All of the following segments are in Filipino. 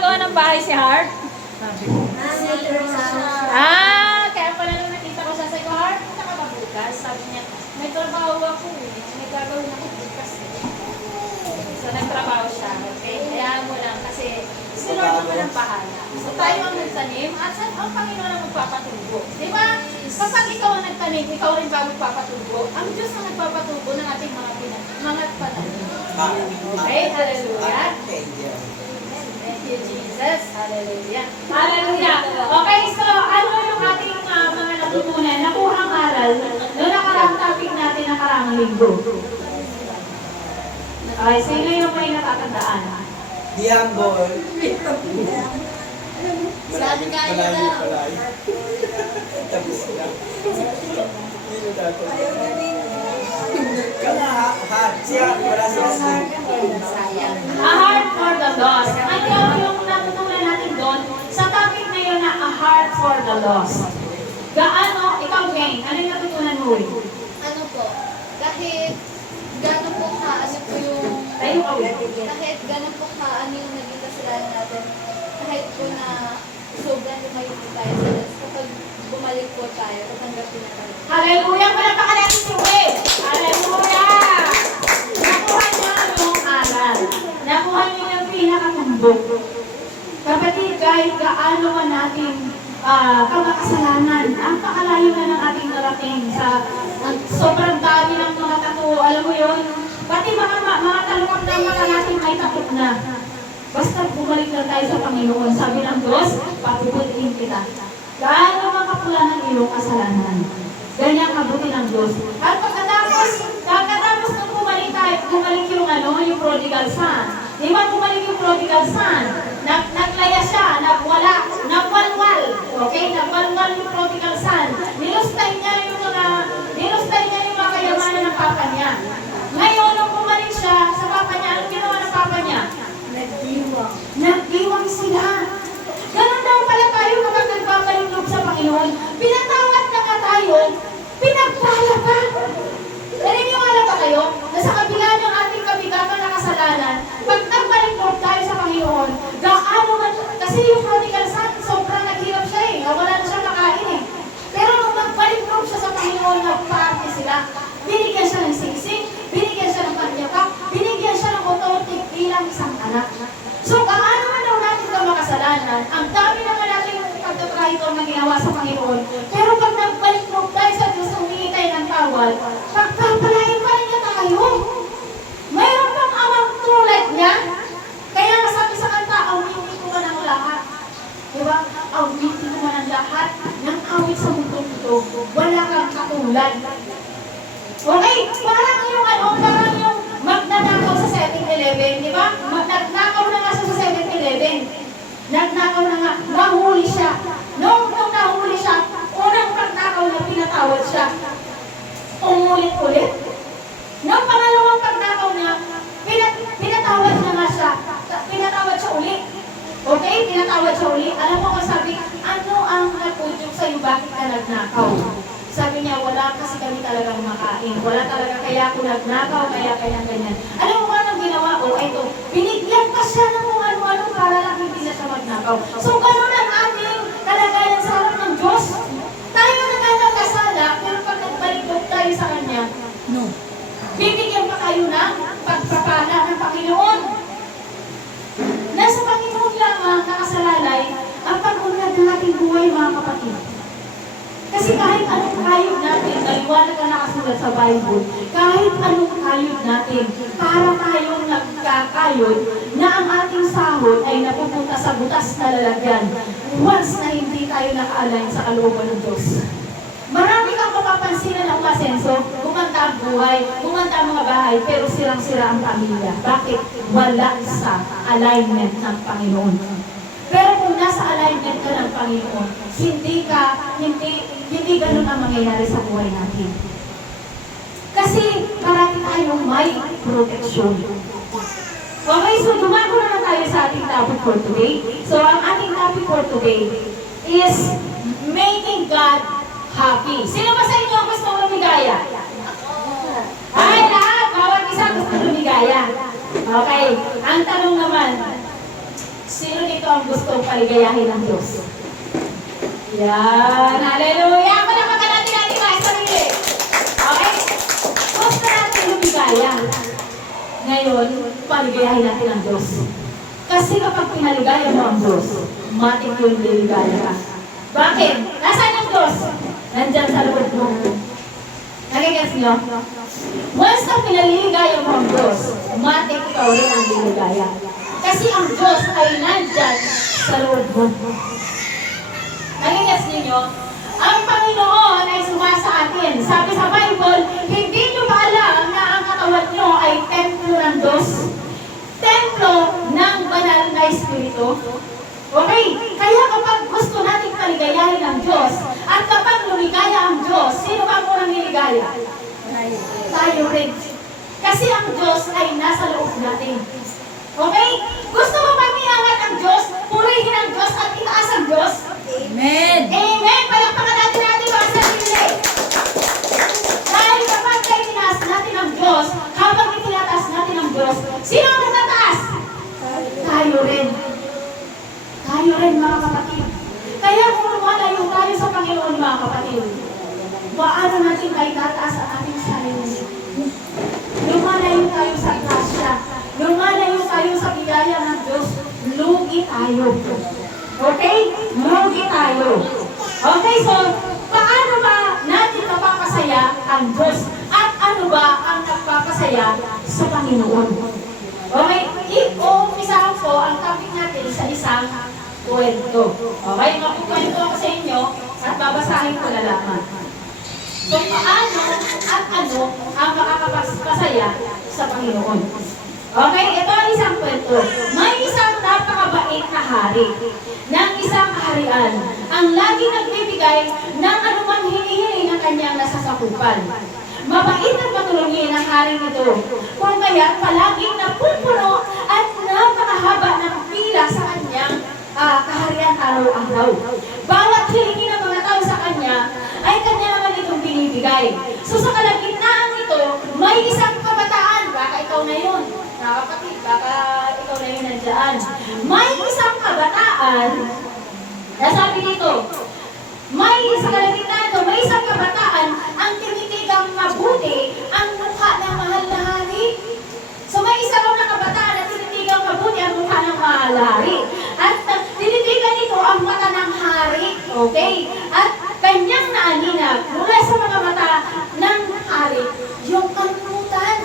gumagawa ng bahay si Heart? Kaya pala nung nakita ko siya sa ko, Heart, punta ka ba bukas? Sabi niya, may trabaho ako eh. May gagawin ako bukas eh. So, nagtrabaho siya. Okay, hayaan mo lang kasi sinunod naman ang bahala. So, tayo ang nagtanim at ang Panginoon ang magpapatubo. Di ba? Kapag ikaw ang nagtanim, ikaw rin ba magpapatubo? Ang Diyos ang nagpapatubo ng ating mga pananim. Okay, hallelujah. Thank you, Jesus. Hallelujah. Hallelujah. Okay, so ano yung ating mga natutunan? Nakuhang aral noong nakaraang topic natin nakaraang linggo. Okay, sino yung may natatandaan? Be humble. Sabi kayo na. Tapos na. Hindi na dapat. Kaya hard siya. Wala siya Sayang. A heart for the lost. Ano yung natutunan natin doon sa topic na yun na a heart for the lost? Gaano, ikaw Wayne, ano yung natutunan mo Wayne? Ano po, kahit gano'n po ano po yung... Tayo ka Wayne. Kahit gano'n po ano yung naging kasalanan natin, kahit po na sobrang lumayo po tayo sa Diyos, kapag bumalik po tayo, tatanggapin na tayo. Hallelujah! Palakpakan natin si Wayne! Hallelujah! Nakuha niyo yung aral. Nakuha niyo yung pinakatumbok. Kapatid, kahit gaano man natin kamakasalanan, ang pakalayo na ng ating narating sa sobrang dami ng mga tato, alam mo yun? Pati mga talukap na mata natin ay takot na. Basta bumalik na tayo sa Panginoon. Sabi ng Diyos, papuputin kita. Gaano man kapula ng iyong kasalanan. Ganyan kabuti ng Diyos. At pagkatapos nung bumalik yung yung prodigal son. Di ba bumalik yung prodigal son? Naglaya siya, nagwalwal. Okay, nagwalwal yung prodigal son. Nilustay niya yung mga kayamanan ng papa niya. Ngayon, nung bumalik siya sa papa niya, anong ginawa ng papa niya? Nagdiwang sila. Ganun daw pala tayo kapag nagbabalinglog sa Panginoon. Pinatawad na nga tayo, pinagpala pa. Naniniwala ba kayo na sa kabila ng ating kabigatan na kasalanan, pag nagbalinglog tayo sa Panginoon, gaano man, kasi yung prodigal son, sobrang naghirap siya eh, wala na siya makain eh. Pero nung nagbalinglog siya sa Panginoon, nagpaarte sila. Binigyan siya ng singsing, binigyan siya ng panyapak, binigyan siya ng authority bilang isang anak. So, gaano man daw natin ka makasalanan, ang dami naman natin yung pagkatraitor na ginawa sa Panginoon. Pero pag nagbalik-log tayo sa Diyos, humingi tayo ng tawad, pagpapalain pa rin niya tayo. Mayroon pang amang tulad niya. Kaya nasabi sa kanta, awitin ko man ang lahat. Diba? Awitin ko man ang lahat ng awit sa mundo ito. Wala kang katulad. Okay, parang yung magnanakaw sa 7-Eleven, di ba? Nagnakaw na nga sa 7-Eleven. Nagnakaw na nga, nahuli siya. Nung nahuli siya, unang pagnakaw na pinatawad siya. Umulit-ulit. Nung pangalawang pagnakaw niya, pinatawad na nga siya. Pinatawad siya ulit. Okay, pinatawad siya ulit. Alam mo kung sabi, ano ang nagpudyok sa'yo, bakit ka nagnakaw? Sabi niya, wala kasi kami talagang makain. Wala talaga, kaya ako nagnakaw, kaya ganyan. Alam mo ba anong ginawa? Eto, binigyan pa siya ng kung ano-ano para lang hindi na siya magnakaw. So, gano'n ang ating kalagayan sa harap ng Diyos. Tayo nagkakasala, pero pag nagbalik tayo sa Kanya, bibigyan pa kayo ng pagpapala ng Panginoon. Nasa Panginoon lamang nakasalalay ang pag-unlad ng ating buhay, mga kapatid. Kasi kahit anong kayod natin, naliwanag na nakasulat sa Bible, kahit anong kayod natin, para tayong nagkakayod na ang ating sahod ay napupunta sa butas na lalagyan once na hindi tayo naka-align sa kalooban ng Diyos. Marami kang mapapansinan na umasenso, kumanta ang buhay, kumanta ang mga bahay, pero sirang-sira ang pamilya. Bakit? Wala sa alignment ng Panginoon. Pero kung nasa alignment ka ng Panginoon, hindi ganun ang mangyayari sa buhay natin. Kasi parati tayong may protection. Okay, so dumako naman tayo sa ating topic for today. So ang ating topic for today is making God happy. Sino ba sa inyo ang gusto lumigaya? Ay, lahat! Bawat isa gusto lumigaya. Okay, ang tanong naman, sino dito ang gustong paligayahin ng Diyos? Yan. Hallelujah. Palakpakan natin ang iba sa sarili. Okay? Gusto natin lumigaya. Ngayon, paligayahin natin ang Diyos. Kasi kapag pinaligaya mo ang Diyos, matik yung liligaya ka. Bakit? Nasaan ang Diyos? Nandiyan sa loob mo. Nagigets nyo? Once na pinaliligaya mo ang Diyos, matik ikaw rin ang liligaya. Kasi ang Diyos ay nandyan sa loob mo. Nagigets ninyo? Ang Panginoon ay sumasa atin. Sabi sa Bible, hindi nyo ba alam na ang katawan nyo ay templo ng Diyos? Templo ng banal na Espiritu? Okay, kaya kapag gusto natin paligayahin ang Diyos, at kapag lumigaya ang Diyos, sino ba ang unang niligaya? Tayo rin. Kasi ang Diyos ay nasa loob natin. Okay? Gusto mo ba miangat ang Diyos? Purihin ang Diyos at itaas ang Diyos? Amen. Amen! Palakpakan natin mga sarili. Dahil kapag kayo tinaas natin ang Diyos, kapag itinataas natin ang Diyos, sino ang natataas? Tayo rin. Tayo rin mga kapatid. Kaya kung lumalayo tayo sa Panginoon mga kapatid, paano natin kayo tataas ang ating sarili? Lumalayo tayo sa grasya. Lumalayo tayo sa biyaya ng Diyos. Lugi tayo. Okay? Lugi tayo. Okay, so, paano ba natin napapasaya ang Diyos? At ano ba ang nagpapasaya sa Panginoon? Okay? Umpisahan ko ang topic natin sa isang kwento. Okay? Makukwento ko sa inyo at babasahin ko na lamang. Kung paano at ano ang makakapasaya sa Panginoon. Okay? Ito ang isang kwento. May isang napakabait na hari ng isang kaharian ang lagi nagbibigay ng anumang hinihiling ng kanyang nasasakupan. Mabait at matulungin ang hari nito, kung kaya palaging napupuno at napakahaba ng pila sa kanyang kaharian araw-araw. Bawat hilingin ng mga tao sa kanya ay kanya naman itong binibigay. So sa kalagitnaan ito, may isang kabataan, baka ikaw na yun, kapatid, baka ikaw na yun nandiyan. May isang kabataan, nasabi dito, sa kalagitnaan ito, may isang kabataan ang tinitigang mabuti ang mukha ng mahal na hari. So may isa raw na kabataan na tinitigang mabuti ang mukha ng mahal na hari. At tinitigan nito ang mata ng hari. Okay? At kanyang naaninag mula sa mga mata ng hari yung kalungkutan.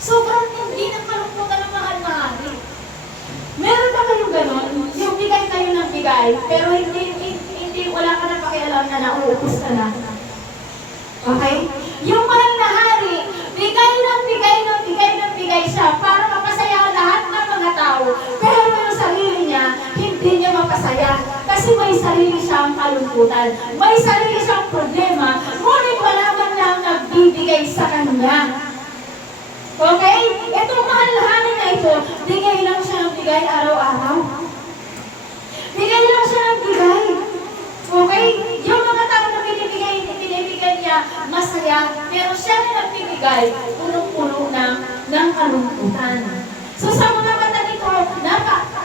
Sobrang hindi ng kalungkutan ng mahal na hari. Meron ba kayong ganon? Yung bigay kayo ng bigay, pero hindi wala ka na pakialam na nauupos ka na. Okay? Yung mahal na hari, bigay siya para mapasaya lahat ng mga tao. Pero yung sarili niya, hindi niya mapasaya. Kasi may sarili siyang kalungkutan. May sarili siyang problema. Ngunit wala man lang nagbibigay sa kanya. Okay? Itong mahal na hari na ito, bigay lang siya ng bigay araw-araw. Bigay lang siya ng bigay. Okay? Yung mga tao na binibigyan niya, masaya. Pero siya na nagbibigay, punong-puno ng kalungkutan. So sa mga mata nito,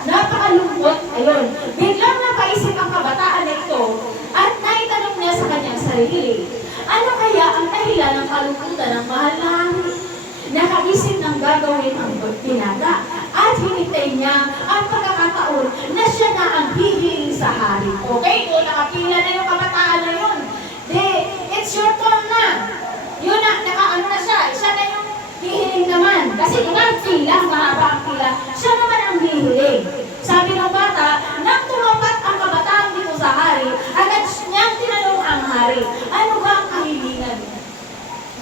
napakalungkot. Ayun. Biglang napaisip ang kabataan na ito at naitanong niya sa kanyang sarili, ano kaya ang dahilan ng kalungkutan ng mahal na hari? Nakaisip ng gagawin ang pinaga at hinintay niya ang pagkakataon na siya na ang hihiling sa hari. Okay? Kung nakapila na yung kabataan na yun, it's your turn na. Yun na, nakaano na siya. Siya na yung hihiling naman. Kasi di ba ang pila, mahaba ang pila, siya naman ang hihiling. Sabi ng bata, nang tumapat ang kabataan dito sa hari, agad niyang tinanong ang hari, ano ba ang kahilingan?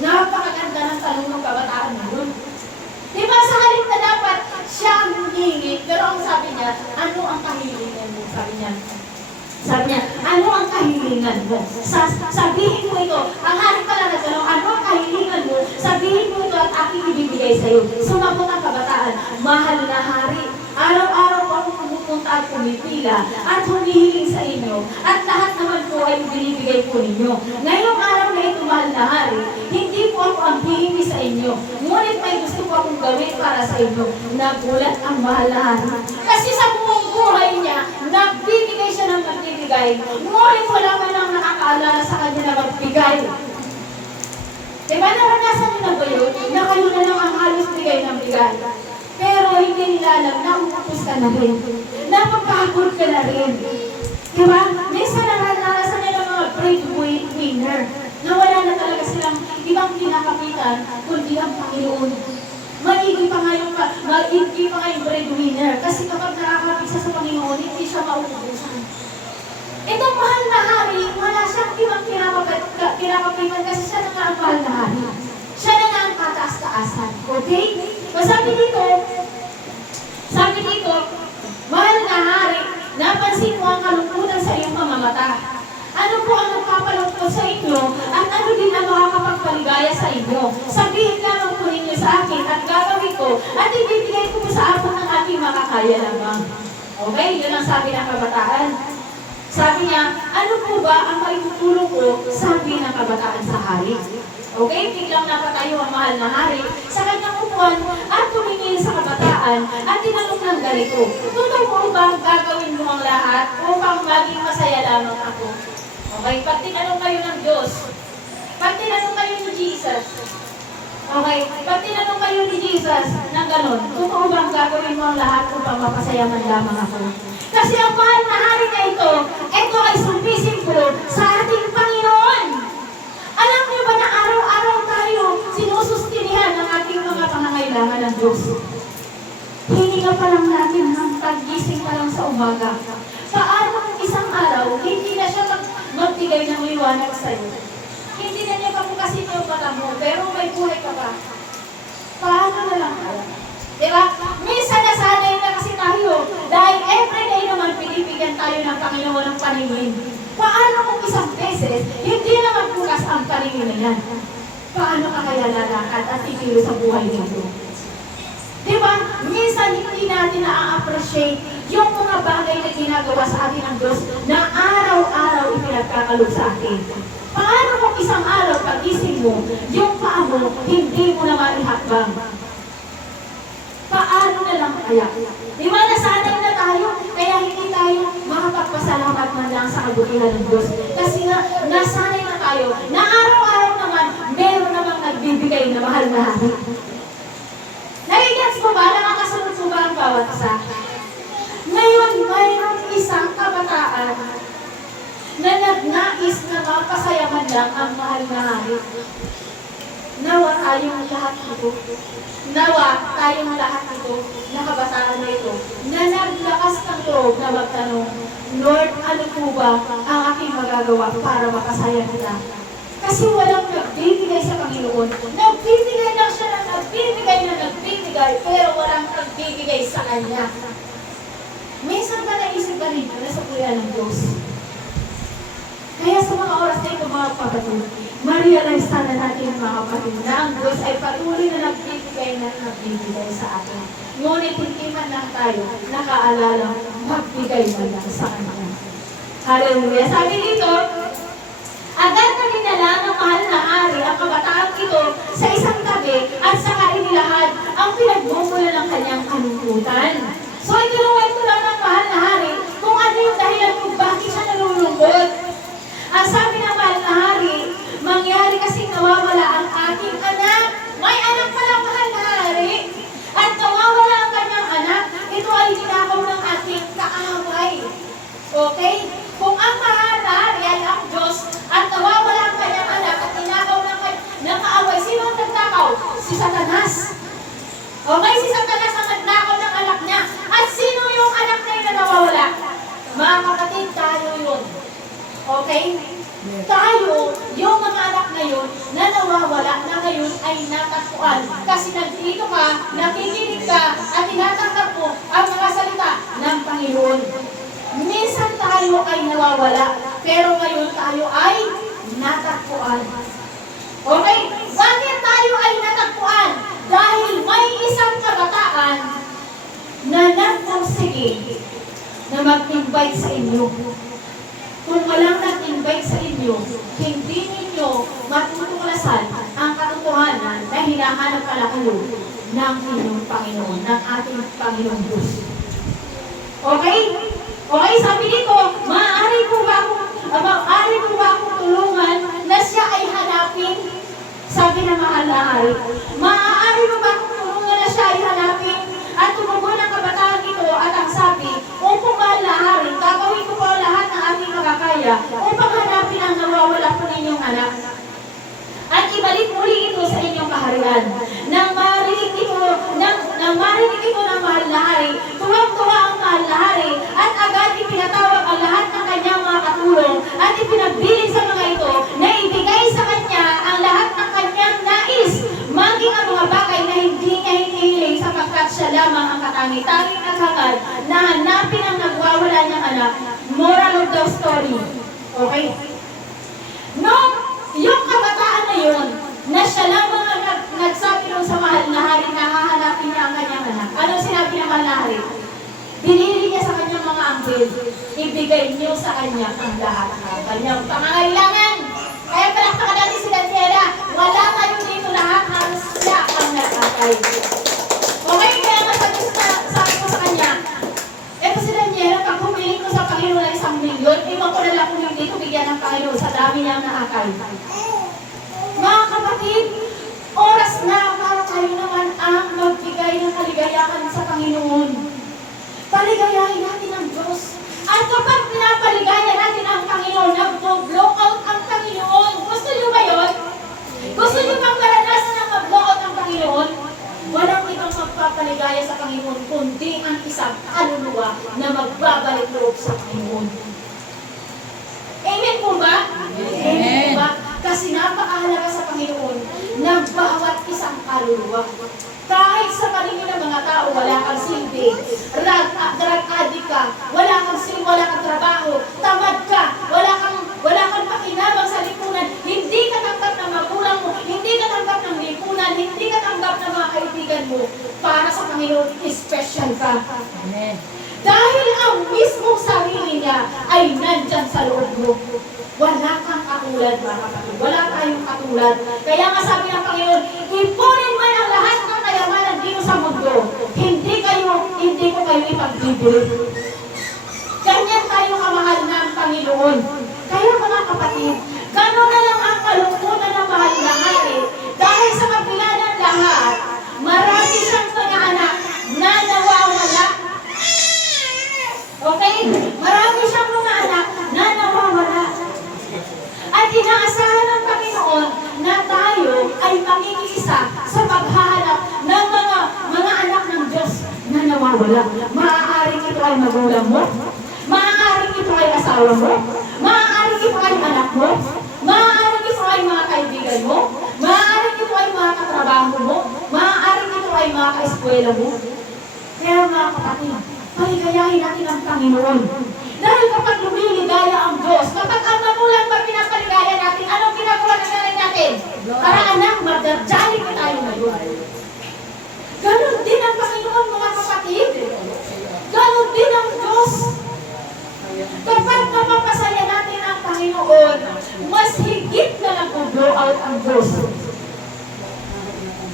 Napakaganda ng tanong ng kabataan na yun. Di ba sa halip na dapat siya ang hihiling, pero ang sabi niya, ano ang kahilingan mo? Sabi niya, ano ang kahilingan mo? Sabihin mo ito. Ang hari pala nagtanong, ano ang kahilingan mo? Sabihin mo ito at aking ibibigay sa iyo. Sumagot ang kabataan, mahal na hari, araw-araw po akong pumupunta at pumipila at humihiling sa inyo at lahat naman po ay binibigay po ninyo. Ngayong araw na ito, mahal na hari, hindi po ako ang hihingi sa inyo. Ngunit may gusto po akong gawin para sa inyo. Nagulat ang mahal na hari. Kasi sa buong buhay niya, nagbibigay, ngunit wala man lang nakakaalala sa kanya na magbigay. Diba naranasan niyo na ba yun? Na kayo na lang ang halos bigay ng bigay. Pero hindi nila alam na umupos ka na rin. Napapagod ka na rin. Diba? Minsan naranasan nila mga breadwinner na wala na talaga silang ibang kinakapitan kundi ang Panginoon. Maigi pa nga yung breadwinner kasi kapag nakakapit siya sa Panginoon, hindi siya mauubusan. Itong mahal na hari, wala siyang ibang kinakapitan kasi siya na nga ang mahal na hari. Siya na nga ang kataas-taasan. Okay? Sabi dito, mahal na hari, napansin mo ang kalungkutan sa iyong mamamata. Ano po ang nagpapalungkot sa inyo at ano din ang makakapagpaligaya sa inyo? Sabihin lamang po ninyo sa akin at gagawin ko at ibibigay ko po sa abot ng aking makakaya lamang. Okay? Yun ang sabi ng kabataan. Sabi niya, ano po ba ang maitutulong ko? Sabi ng kabataan sa hari. Okay? Biglang napatayo ang mahal na hari sa kanyang upuan at tumingin sa kabataan at tinanong ng ganito, totoo mo ba gagawin mo ang lahat upang maging masaya lamang ako? Okay, pag tinanong kayo ng Diyos, pag tinanong kayo ni Jesus, okay, pag tinanong kayo ni Jesus ng ganon, totoo bang gagawin mo ang lahat upang mapasaya man lamang ako? Kasi ang mahal na hari na ito ay sumisimbolo sa ating Panginoon. Alam niyo ba na araw-araw tayo sinusustinihan ng ating mga pangangailangan ng Diyos? Hininga pa lang natin ng pag-gising pa lang sa umaga. Paano kung isang araw, hindi na siya magbigay ng liwanag sa iyo? Hindi na niya pabukasin yung mata mo, pero may buhay ka pa. Paano na lang kaya? Diba? Minsan nasanay na kasi tayo dahil everyday naman pinibigyan tayo ng Panginoon ng paningin. Paano kung isang beses, hindi na magbukas ang paningin na yan? Paano ka kaya lalakad at ikilo sa buhay nito? Diba? Minsan hindi natin na-appreciate yung mga bagay na ginagawa sa atin ng Diyos na araw-araw ipinagkakalob sa atin. Paano kung isang araw pag-isip mo, yung paa mo, hindi mo na maihakbang? Paano na lang kaya? Diba nasanay na tayo, kaya hindi tayo makapagpasalamat man lang sa kabutihan ng Diyos. Kasi nga, nasanay na tayo, na araw-araw naman, meron namang nagbibigay na mahal na hari. Nagigets mo ba? Nakakasunod mo ba ang bawat isa? Ngayon, mayroon isang kabataan na nagnais na mapasayaman lang ang mahal na hari. Nawa tayong lahat ito. Nawa tayong lahat ito, na kabataan na ito, na naglakas ng loob na magtanong, Lord, ano po ba ang aking magagawa para mapasaya kita? Kasi walang nagbibigay sa Panginoon. Nagbibigay lang siya ng nagbibigay, pero walang nagbibigay sa Kanya. Minsan ba naisip ba rin na sa kuya ng Diyos? Kaya sa mga oras na ito, mga kapatid, ma-realize sana natin mga kapatid na ang Diyos ay patuloy na nagbibigay sa atin. Ngunit hindi man lang tayo nakaalala magbigay man lang sa Kanya. Hallelujah! Sabi dito, agad na dinala ng mahal na hari ang kabataan ito sa isang tabi at saka inilahad ang pinagmumula ng kanyang kalungkutan. So, itinuwento lang ng mahal na hari kung ano yung dahilan kung bakit siya nalulungkot. Ang sabi ng mahal na hari, mangyari kasing nawawala ang aking anak. May anak pala mahal na hari. At nawawala ang kanyang anak, ito ay tinakaw ng ating kaaway. Okay? Kung ang mahal na hari ay ang Diyos at nawawala ang kanyang anak at tinakaw ng kaaway, sino ang nagtakaw? Si Satanas. Okay? Si Satanas ang nagnakaw ng anak niya. At sino yung anak na yun na nawawala? Mga kapatid, tayo yun. Okay? Tayo, yung mga anak na yun, na nawawala na ngayon ay natakpuan. Kasi nandito ka, nakikinig ka, at tinatanggap mo ang mga salita ng Panginoon. Minsan tayo ay nawawala, pero ngayon tayo ay natakpuan. Okay? Bakit tayo ay natakpuan? Dahil may isang kabataan na nagpursige na mag-invite sa inyo. Kung walang nag-invite sa inyo, hindi ninyo matutuklasan ang katotohanan na hinahanap pala kayo ng inyong Panginoon, ng ating Panginoong Diyos. Okay? Okay, sabi dito, maaari po ba maaari mo ba akong tulungan na siya ay hanapin? Sabi ng mahal na hari, maaari mo ba akong tulungan na siya ay hanapin? At tumugon ang kabataan ito at ang sabi, upang mahal na hari, gagawin ko po lahat ng aking makakaya upang hanapin ang nawawala po ninyong anak. At ibalik muli ito sa inyong kaharian. Nang marinig ito ng mahal na hari, tuwang-tuwa ang mahal na hari, at agad ipinatawag ang lahat ng kanyang mga katulong, at ipinagbilin sa mga ito na ibigay sa kanya ang lahat ng kanyang nais, maging ang mga bagay na hindi niya hinihiling sapagkat siya lamang ang katangi-tanging naghangad na hanapin ang nagwawala niyang anak. Moral of the story. Okay? No, yung kabataan na yun, na siya lamang ang nagsabi doon sa mahal na hari na hahanapin niya ang kanyang anak. Anong sinabi ng mahal na hari? Dinili niya sa kanyang mga anghel, ibigay niyo sa kanya ang lahat ng kanyang pangangailangan. Kaya palakpakan natin si Daniela, wala tayo dito lahat, halos siya ang nag-akay. Okay, kaya nga sabi ko sa kanya, eto si Daniela, pag humiling ko sa Panginoon ng 1 milyon, iwan ko na lang kung hindi ko bigyan ng Panginoon sa dami niyang naakay. Mga kapatid, oras na para tayo naman ang magbigay ng kaligayahan sa Panginoon. Paligayahin natin ang Diyos. At kapag pinapaligaya natin ang Panginoon, nag-blow out ang Panginoon. Gusto niyo ba yun? Gusto niyo bang maranasan ang mag-blow out ang Panginoon? Walang ibang magpapaligaya sa Panginoon, kundi ang isang kaluluwa na magbabalik loob sa Panginoon. Amen po ba? Amen po ba? Kasi napakahalaga sa Panginoon ng bawat isang kaluluwa. Kahit sa paningin ng mga tao, wala kang silbi, drug addict ka, wala kang silbi, wala kang trabaho, tamad ka, wala kang pakinabang sa lipunan, hindi ka tanggap ng magulang mo, hindi ka tanggap ng lipunan, hindi ka tanggap ng mga kaibigan mo. Para sa Panginoon, special ka. Amen. Dahil ang mismong sarili niya ay nandyan sa loob mo. Wala kang katulad, mga kapatid. Wala tayong katulad. Kaya nga sabi ng Panginoon, ipunin man ang lahat ng kayamanan dito sa mundo. Hindi ko kayo ipagbibili. Ganyan tayo kamahal ng Panginoon. Kaya mga kapatid, gano'n na lang ang kalungkutan ng mahal na hari. Dahil sa kabila ng lahat, marami siyang mga anak na nawawala. Okay? Marami siyang mga anak na nawawala. At inaasahan ng Panginoon na tayo ay makikiisa sa paghahanap ng mga anak ng Diyos na nawawala. Maaaring ito ay magulang mo, maaaring ito ay asawa mo, maaaring ito ay anak mo, maaaring ito ay mga kaibigan mo, maaaring ito ay mga katrabaho mo, maaaring ito ay mga kaeskwela mo. Kaya mga kapatid, paligayahin natin ang Panginoon. Dahil kapag lumiligaya ang Diyos, kapag ang magulang pa pinapaligaya natin, anong ginagawa na galing natin? Para anak, magdadjali ko tayo ngayon. Ganon din ang Panginoon, mga kapatid. Ganon din ang Diyos. Kapag napapasaya natin ang Panginoon, mas higit na lang kung blow out ang Diyos.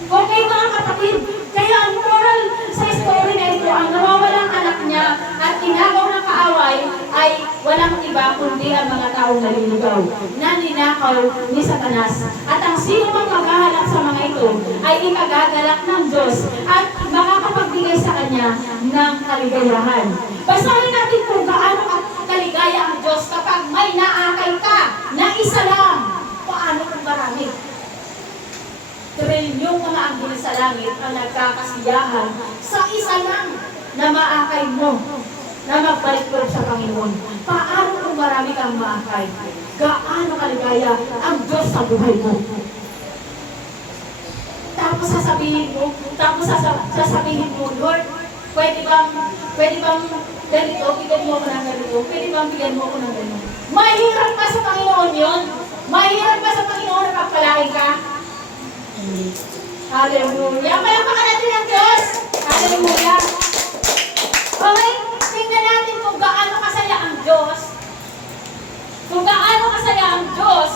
Okay mga kapatid, kaya ang moral sa story na ito, ang nawawalang anak niya at tinagaw ng kaaway ay walang iba kundi ang mga taong naliligaw, na ninakaw ni Satanas. At ang sino mang maghahanap sa mga ito ay ikagagalak ng Diyos at makakapagbigay sa Kanya ng kaligayahan. Basahin natin kung gaano kaligaya ang Diyos kapag may naakay ka na isa lang. Paano kung marami? Trilyong mga anghel sa langit ang nagkakasiyahan sa isa lang na maakay mo, na magbalik loob sa Panginoon. Paano kung marami kang maakay? Gaano kaligaya ang Diyos sa buhay mo? Tapos sasabihin mo, Lord, pwede bang ganito, bigyan mo ako ng ganito, pwede bang bigyan mo ako ng ganito? Mahirap pa sa Panginoon yun? Mahirap pa sa Panginoon na pagpalain ka? Hallelujah. Palakpakan natin ang Diyos. Hallelujah. Okay, tingnan natin kung gaano kasaya ang Diyos. Kung gaano kasaya ang Diyos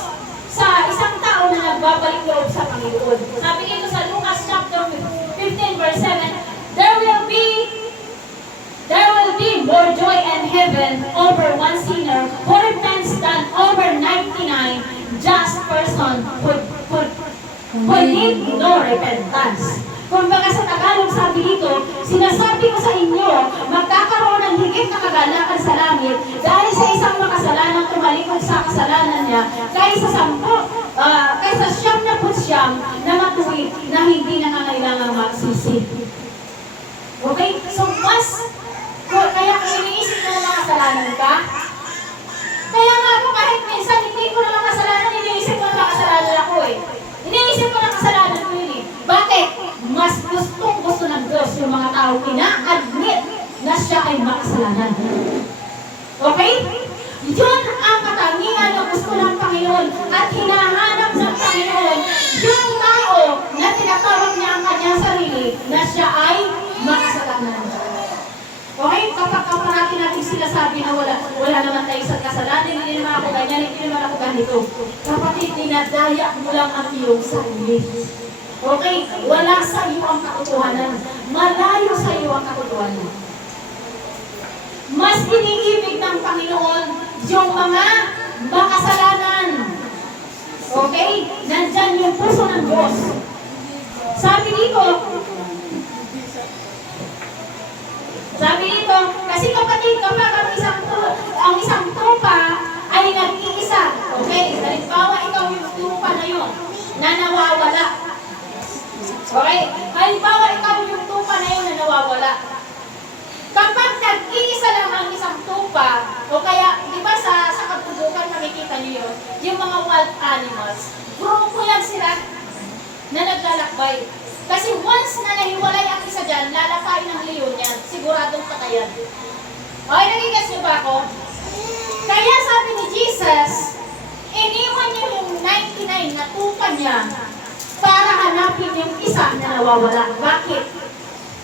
sa isang tao na nagbabalik loob sa Panginoon. Sabi dito sa Lucas chapter 15 verse 7, There will be more joy in heaven over one sinner who repents than would need no repentance. Kumbaga sa Tagalog sabi dito, sinasabi ko sa inyo, magkakaroon ng higit na kagalakan sa langit dahil sa isang makasalanang tumalikod sa kasalanan niya kaysa siyam na putsyam na matuwid na hindi nangangailangang magsisi. Okay? So, kaya kung iniisip mo na makasalanan ka, kaya nga ako kahit minsan hindi ko na makasalanan, iniisip ko na makasalanan ako eh. Iniisip ko na kasalanan ko yun eh. Bakit? Mas gusto ng Diyos yung mga tao ina-admit na siya ay makasalanan. Okay? Yun ang katangian na gusto ng Panginoon at hinahanap ng Panginoon yung tao na tinatawag niya ang kanyang sarili na siya ay makasalanan. Okay? Kapag parati natin sinasabi na wala naman tayo sa kasalanan, hindi naman ako ganyan, hindi naman ako ganito. Kapatid, dinadaya mo lang ang iyong sarili. Okay? Wala sa iyo ang katotohanan. Malayo sa iyo ang katotohanan. Mas iniibig ng Panginoon yung mga makasalanan. Okay? Nandyan yung puso ng Diyos. Sabi dito, kasi kapatid, kapag ang isang tropa ay nag-iisa, okay? Halimbawa, ikaw yung tropa na yun, na nawawala. Okay? Halimbawa, ikaw yung tropa na yun na nawawala. Kapag nag-iisa lang ang isang tropa, o kaya, di ba sa kabubukan makikita niyo yun, yung mga wild animals, grupo yan sila na naglalakbay. Kasi once na nahiwalay ang isa dyan, lalapain ng leon yan. Siguradong patayan. Okay, nagigets niyo ba ako? Kaya sabi ni Jesus, iniwan niya yung 99 na tupa niya para hanapin yung isa na nawawala. Bakit?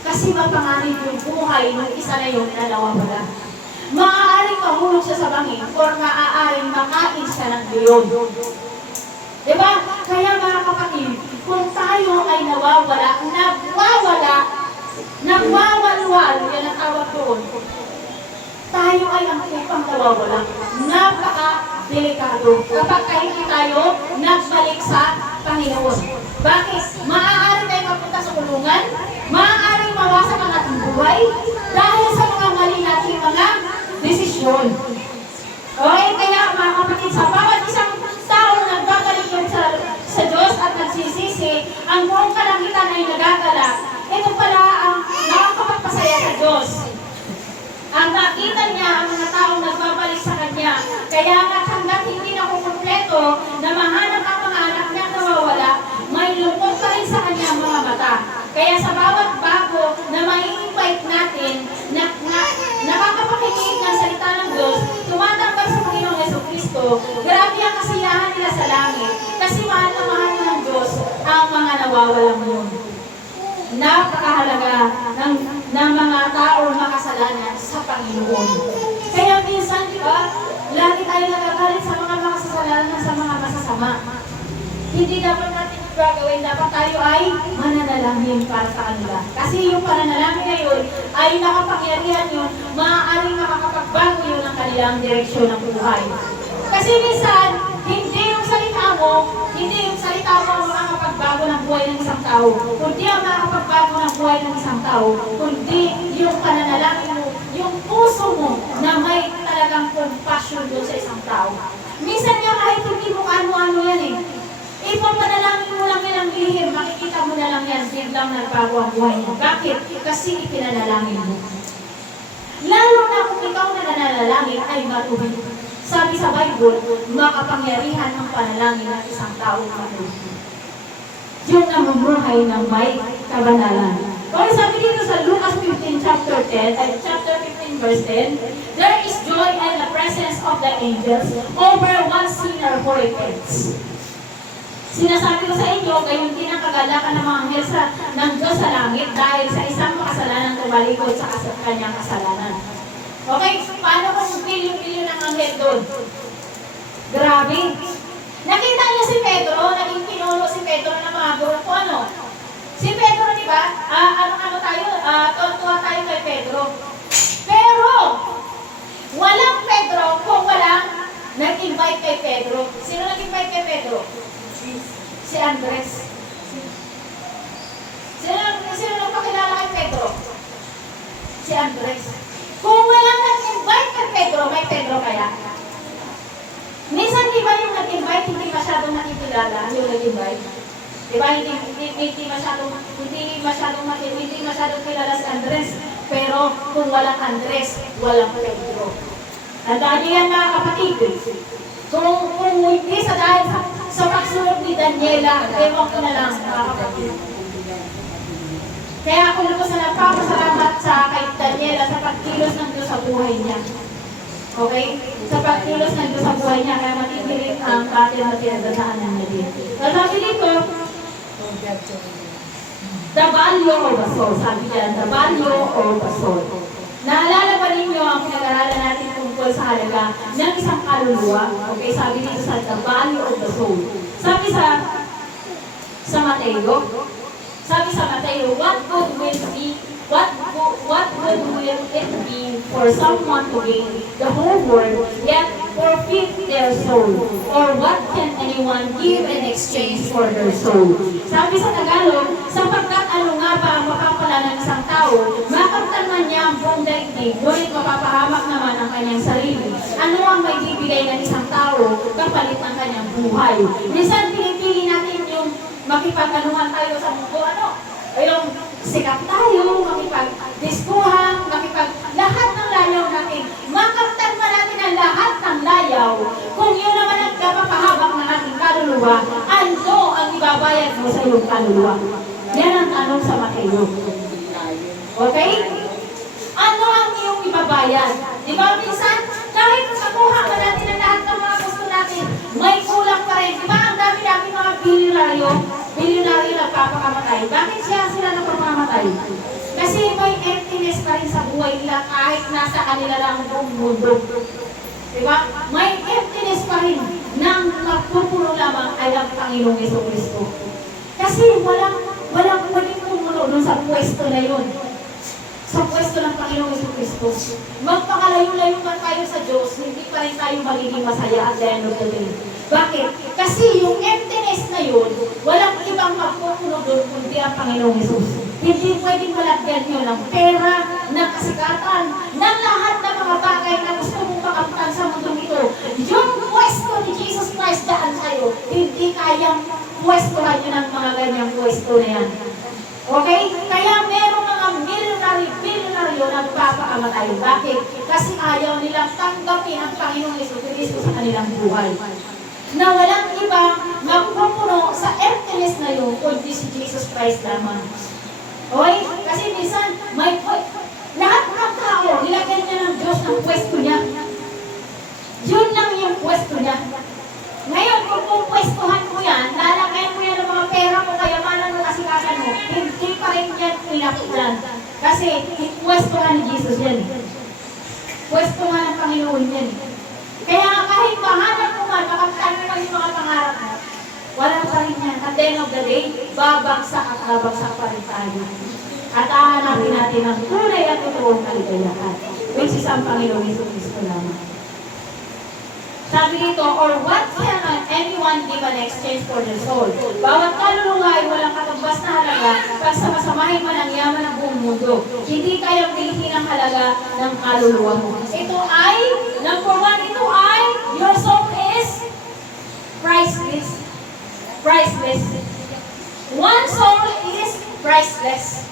Kasi mapanganib yung buhay ng isa na yun na nawawala. Maaaring mahulog siya sa bangin or maaaring makain siya ng leon. Diba? Kaya mga kapatid, kung tayo ay nagwawalwal, yan ang tawag doon, tayo ay ang upang nawawala. Napaka-delikado kapag hindi tayo nagbalik sa Panginoon. Bakit? Maaari tayo mapunta sa kulungan, maaaring mawasak ang ating buhay dahil sa mga mali nating mga desisyon. Okay? Kaya mga kapatid, sa bawat isang tao na nagbabalik sa Diyos at nagsisisi, ang buong kalangitan ay nagagalak. Ito pala ang nakakapagpasaya sa Diyos. Ang nakita niya ang mga taong nagbabalik sa Kanya. Kaya nga hanggat hindi na kumpleto na mahanap ang mga anak niya nawawala, may lungkot pa rin sa Kanya ang mga mata. Kaya sa bawat bago na mai-invite natin na nakakapakinig ng salita ng Diyos, tumatanggap sa Panginoong Jesucristo, grabe ang kasiyahan nila sa langit. Kasi mahal na mahal ng Diyos ang mga nawawalang yun. Napakahalaga ng mga tao makasalanan sa Panginoon. Kaya minsan, di ba, lagi tayo nagagalit sa mga makasalanan sa mga masasama. Hindi dapat natin gagawin, dapat tayo ay mananalangin para sa kanila. Kasi yung pananalangin na yun ay nakapangyarihan yun, maaaring makakapagbago yun ang kanilang direksyon ng buhay. Kasi minsan, hindi yung salita mo ang makakapagbago ng buhay ng isang tao. Kundi ang makakapagbago ng buhay ng isang tao, kundi yung pananalangin mo, yung puso mo na may talagang compassion doon sa isang tao. Minsan nga kahit hindi mo ano-ano yan eh. Ipapanalangin mo lang yan ang lihim, makikita mo na lang yan, biglang nagbago ang buhay mo. Bakit? Kasi ipinanalangin mo. Lalo na kung ikaw na nananalangin ay matuwid. Sabi sa Bible, makapangyarihan ang panalangin ng isang tao matuwid. Yung namumuhay ng may kabanalan. Okay, sabi dito sa Lucas 15 chapter 15 verse 10, there is joy and the presence of the angels over one sinner who repents. Sinasabi ko sa inyo, kayong kinakagalakan ng mga anghel ng Diyos sa langit dahil sa isang makasalanan tumalikod sa kanyang kasalanan. Okay, paano kung bilyon-bilyon ng anghel doon? Grabe. Nakita niyo si Pedro, naging pinuno si Pedro na mga guro ko ano? Si Pedro, di ba? Tuwa tayo kay Pedro. Pero, walang Pedro kung walang nag-invite kay Pedro. Sino nag-invite kay Pedro? Si Andres. Sino nagpakilala kay Pedro? Si Andres. Kung walang nag-invite kay Pedro, may Pedro kaya? Minsan di ba yung nag-invite, hindi masyadong nakikilala yung nag-invite? Di ba, hindi masyadong kilala si Andres. Pero kung walang Andres, walang Pedro. Tandaan niyo yan mga kapatid. Kung hindi sa dahil sa pagsunod ni Daniela, ewan ko na lang mga kapatid. Kaya ako lubos na nagpapasalamat sa kay Daniela sa pagkilos ng Diyos sa buhay niya. Okay? Sa pagkilos ng Diyos sa buhay niya, kaya matipilit ang atin na pinagdadaanan niya din. Sabi dito, the value of the soul. Sabi dyan, the value of the soul. Naalala ba ninyo ang pinag-aralan natin tungkol sa halaga ng isang kaluluwa? Okay, sabi dito sa the value of the soul. Sabi sa Mateo, what good will it be for someone to gain the whole world, yet forfeit their soul? Or what can anyone give in exchange for their soul? Sabi sa Tagalog, sapagkat ano nga ba ang mapapala ng isang tao, makamtan niya ang buong daigdig, ngunit mapapahamak naman ang kanyang sarili. Ano ang may bibigay ng isang tao kapalit ng kanyang buhay? Minsan pinipili natin yung makipag-anuhan tayo sa mundo, yung sikat tayo, makipag-diskuhan, lahat ng layaw natin. Makamtan man natin ang lahat ng layaw. Kung yun naman ang kapapahabak ng ating kaluluwa, ano ang ibabayad mo sa iyong kaluluwa? Yan ang tanong sa Mateo. Okay? Ano ang iyong ibabayad? Di ba minsan, kahit makuha ka natin ang lahat ng mga gusto natin, may kulang pa rin. Di ba ang dami-dami mga bilyonaryo nagpapakamatay. Bakit sila nagpapakamatay? Kasi may emptiness pa rin sa buhay nila kahit nasa kanila lang ang buong mundo. Diba? May emptiness pa rin nang magpupuno lamang ay ang Panginoong Jesucristo. Kasi walang pwedeng pumuno dun sa pwesto na yun. Sa pwesto ng Panginoong Jesucristo. Magpakalayo-layo man tayo sa Diyos, hindi pa rin tayo magiging masaya at the end of the day. Bakit? Kasi yung emptiness na yun, walang ibang magpupuno doon kundi ang Panginoong Jesus. Hindi pwedeng malagyan nyo ng pera, ng kasikatan, ng lahat ng mga bagay na gusto mong makamtan sa mundo ito. Yung pwesto ni Jesus Christ daan sa'yo, hindi kayang pwestohan nyo ng mga ganyang pwesto na yan. Okay? Kaya merong mga milyonaryo na nagpapakamatay. Bakit? Kasi ayaw nilang tanggapin ang Panginoong Jesucristo sa kanilang buhay. Na walang iba magpupuno sa emptiness na yun kundi si Jesus Christ lamang. Okay? Kasi minsan, lahat ng tao, nilagyan niya ng Diyos ng pwesto niya. Yun lang yung pwesto niya. Ngayon, kung pupwestuhan mo yan, lalakayan mo yan ng mga pera mo, kayamanan mo, kasikatan mo, hindi pa rin yan pinakita. Kasi, pwestuhan ni Jesus yan. Pwestuhan ng Panginoon yan. Kaya kahit mahanap mo man, makamtan mo man yung mga pangarap mo, wala pa rin yan. At the end of the day, babagsak at babagsak pa rin tayo. At hahanapin natin ang tunay at totoong kaligayahan, which is ang Panginoong Jesucristo lamang. Sabi dito, or what can anyone give an exchange for their soul? Bawat kaluluwa ay walang katumbas na halaga pag samasamahin man ang yaman ng buong mundo. Hindi kayang pilihin ang halaga ng kaluluwa mo. Ito ay, number one, ito ay, your soul is priceless. Priceless. One soul is priceless.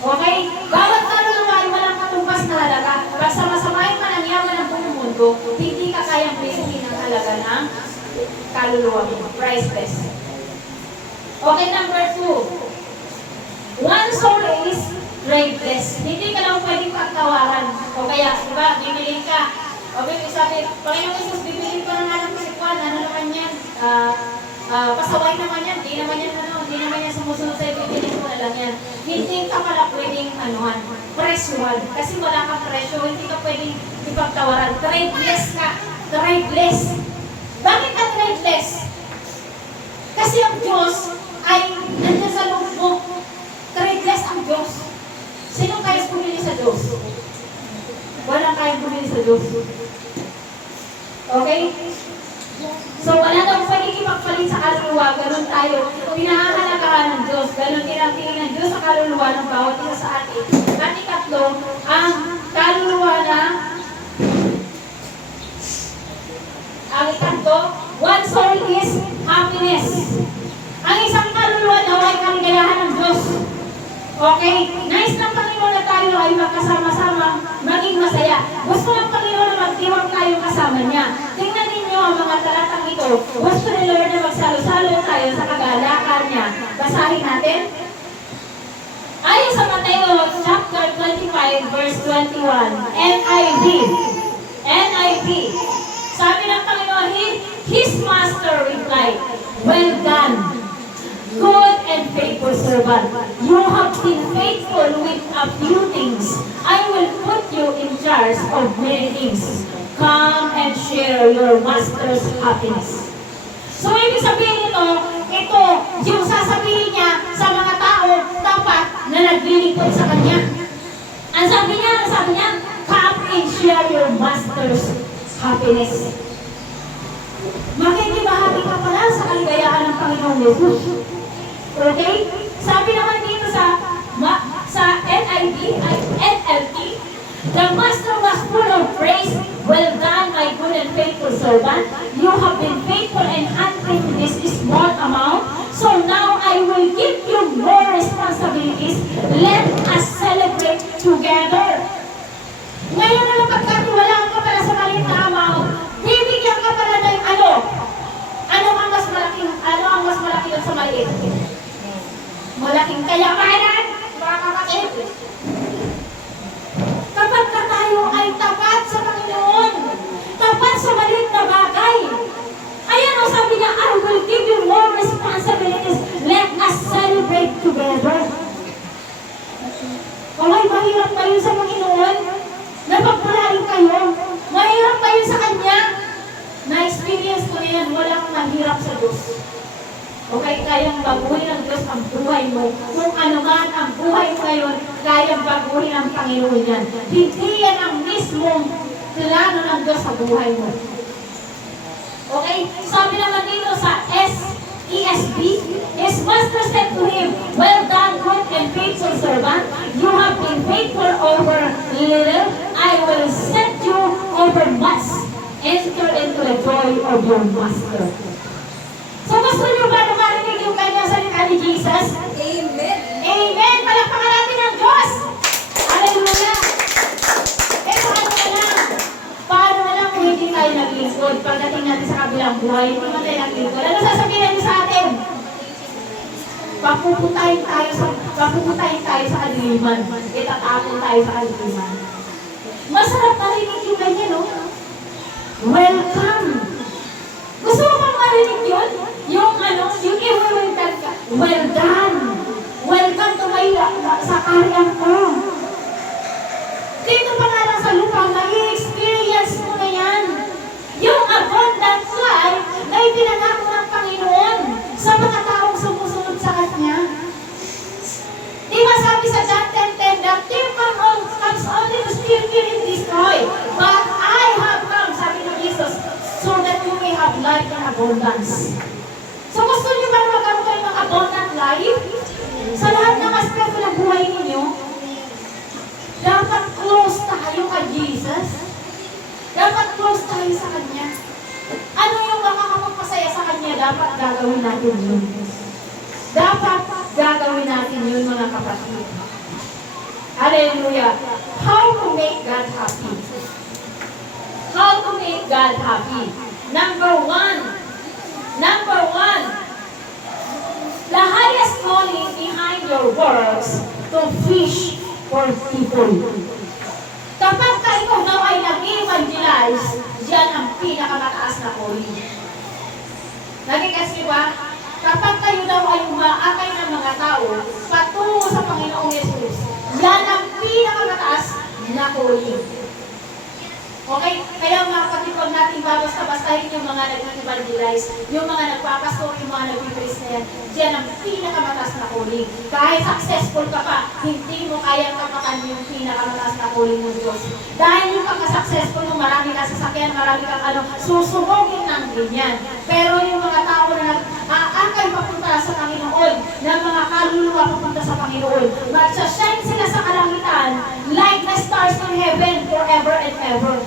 Okay? Bawat kaluluwa ay walang katumbas na halaga. Pag samasamahin man ang yaman ng buong mundo, hindi ka kayang pilihin ang halaga ng kaluluwa mo. Priceless. Okay, number two. One soul is gradeless. Hindi ka lang pwedeng pagtawaran. O kaya, diba, bibili ka. O sabi, Panginoong Jesus, bibili ko ng anak ko si Juan. Ano naman yan? Pasaway naman yan. Di naman yan sumusunod sa'yo. Bibili ko na lang yan. Hindi ka pala pwedeng presyuhan. Kasi wala kang presyo. Hindi ka pwedeng ipagtawaran. Tradeless ka. Tradeless. Bakit ka tradeless? Kasi ang Diyos ay nandiyan sa loob mo. Tradeless ang Diyos. Sino kayang bumili sa Diyos? Walang kayang bumili sa Diyos. Okay? So, wala daw pwedeng ipagpalit sa kaluluwa, ganun tayo. Pinahahalagahan ng Diyos, ganun tinatingin ng Diyos sa kaluluwa ng bawat isa sa atin. At ikatlo, ang kaluluwa na ang ikatlo, one soul is happiness. Ang isang kaluluwa daw ay kaligayahan ng Diyos. Okay? Nais ng Panginoon na tayo ay magkasama-sama, maging masaya. Gusto ng Panginoon na magdiwang tayo kasama niya. Tingnan ninyo ang mga talatang ito. Gusto ni Lord na magsalo-salo tayo sa kagalakan niya. Basahin natin. Ayon sa Mateo chapter 25 verse 21, NIV. NIV. Sabi ng Panginoon, His master replied, "Well done, good and faithful servant. You have been faithful with a few things. I will put you in charge of many things. Come and share your master's happiness." So, ibig sabihin ito yung sasabihin niya sa mga tao dapat na naglilingkod sa kanya. Ang sabi niya, come and share your master's happiness. Makikibahagi ka pala sa kaligayahan ng Panginoong Yesus. Okay? Sabi naman dito sa NIV, NLT, the master was full of praise. "Well done, my good and faithful servant. You have been faithful and handling this small amount. So now I will give you more responsibilities. Let us celebrate together." Ngayon na pagkatiwalaan ka pala sa maliit na amount, bibigyan ka pala ng ano? Ano ang mas malaki doon sa maliit? Malaking kayamanan, mga kapatid. Kapag ka tayo ay tapat sa Panginoon, tapat sa maliit na bagay. Ayan o, sabi niya, "I will give you more responsibilities. Let us celebrate together." Okay, mahirap tayo sa Panginoon. Napagpalain kayo. Mahirap tayo sa Kanya. Na-experience ko na yan, walang mahirap sa Diyos. Okay, kayang baguhin ng Diyos ang buhay mo. Kung ano man ang buhay mo ngayon, kayang baguhin ang Panginoon yan. Hindi yan ang mismong plano ng Diyos sa buhay mo. Okay, sabi naman dito sa ESV, his master said to him, "Well done, good and faithful servant. You have been faithful over little. I will set you over much. Enter into the joy of your master." So gusto niyo ba na marinig yung kanyang salita ni Jesus? Amen. Amen! Palakpakan natin ang Diyos! Hallelujah! Pero ano na lang? Paano na lang kung hindi tayo naglingkod? Pagdating natin sa kabilang buhay, hindi man tayo naglingkod. Ano sasabihin niyo sa atin? Papuputahin tayo sa kaliliman. Itatapon tayo sa kaliliman. Masarap narinig yung ganyan, no? Welcome! Gusto mo bang marinig yun? Yung i-welcome ka. Well done! Welcome to my sa karyan ko. Dito pa nga lang sa lupa, mai-experience mo na yan. Yung abundant life na ipinangako ng Panginoon sa mga taong sumusunod sa Kanya. Di ba sabi sa John 10:10, "The thief comes only to steal, kill, and destroy. But I have come," sabi ng Jesus, "so that you may have life in abundance." So gusto niyo ba na magkaroon kayo ng abundant life? Sa lahat ng aspeto ng buhay ninyo, dapat close tayo kay Jesus. Dapat close tayo sa Kanya. Ano yung makakapagpasaya sa Kanya, dapat gagawin natin yun. Dapat gagawin natin yun, mga kapatid. Hallelujah. How to make God happy? How to make God happy? Number one, the highest calling behind your works to fish for people. Kapag ikaw daw ay nag-evangelize, yan ang pinakamataas na calling. Nagigas niyo ba? Kapag kayo daw ay umaakay ng mga tao patungo sa Panginoong Yesus, yan ang pinakamataas na calling. Okay? Kaya mga kapatid, huwag natin babasta-bastahin yung mga nag-evangelize, yung mga nagpapastor, yung mga nag-preach na yan. Diyan ang pinakamataas na calling. Kahit successful ka pa, hindi mo kayang tapakan yung pinakamataas na calling ng Diyos. Dahil yung pagka-successful mo, marami kang sasakyan, marami kang susumugin ng ganyan. Pero yung mga tao na nag-aakay papunta sa Panginoon, na mga kaluluwa papunta sa Panginoon, magsashine sila sa kalangitan like the stars in heaven forever and ever.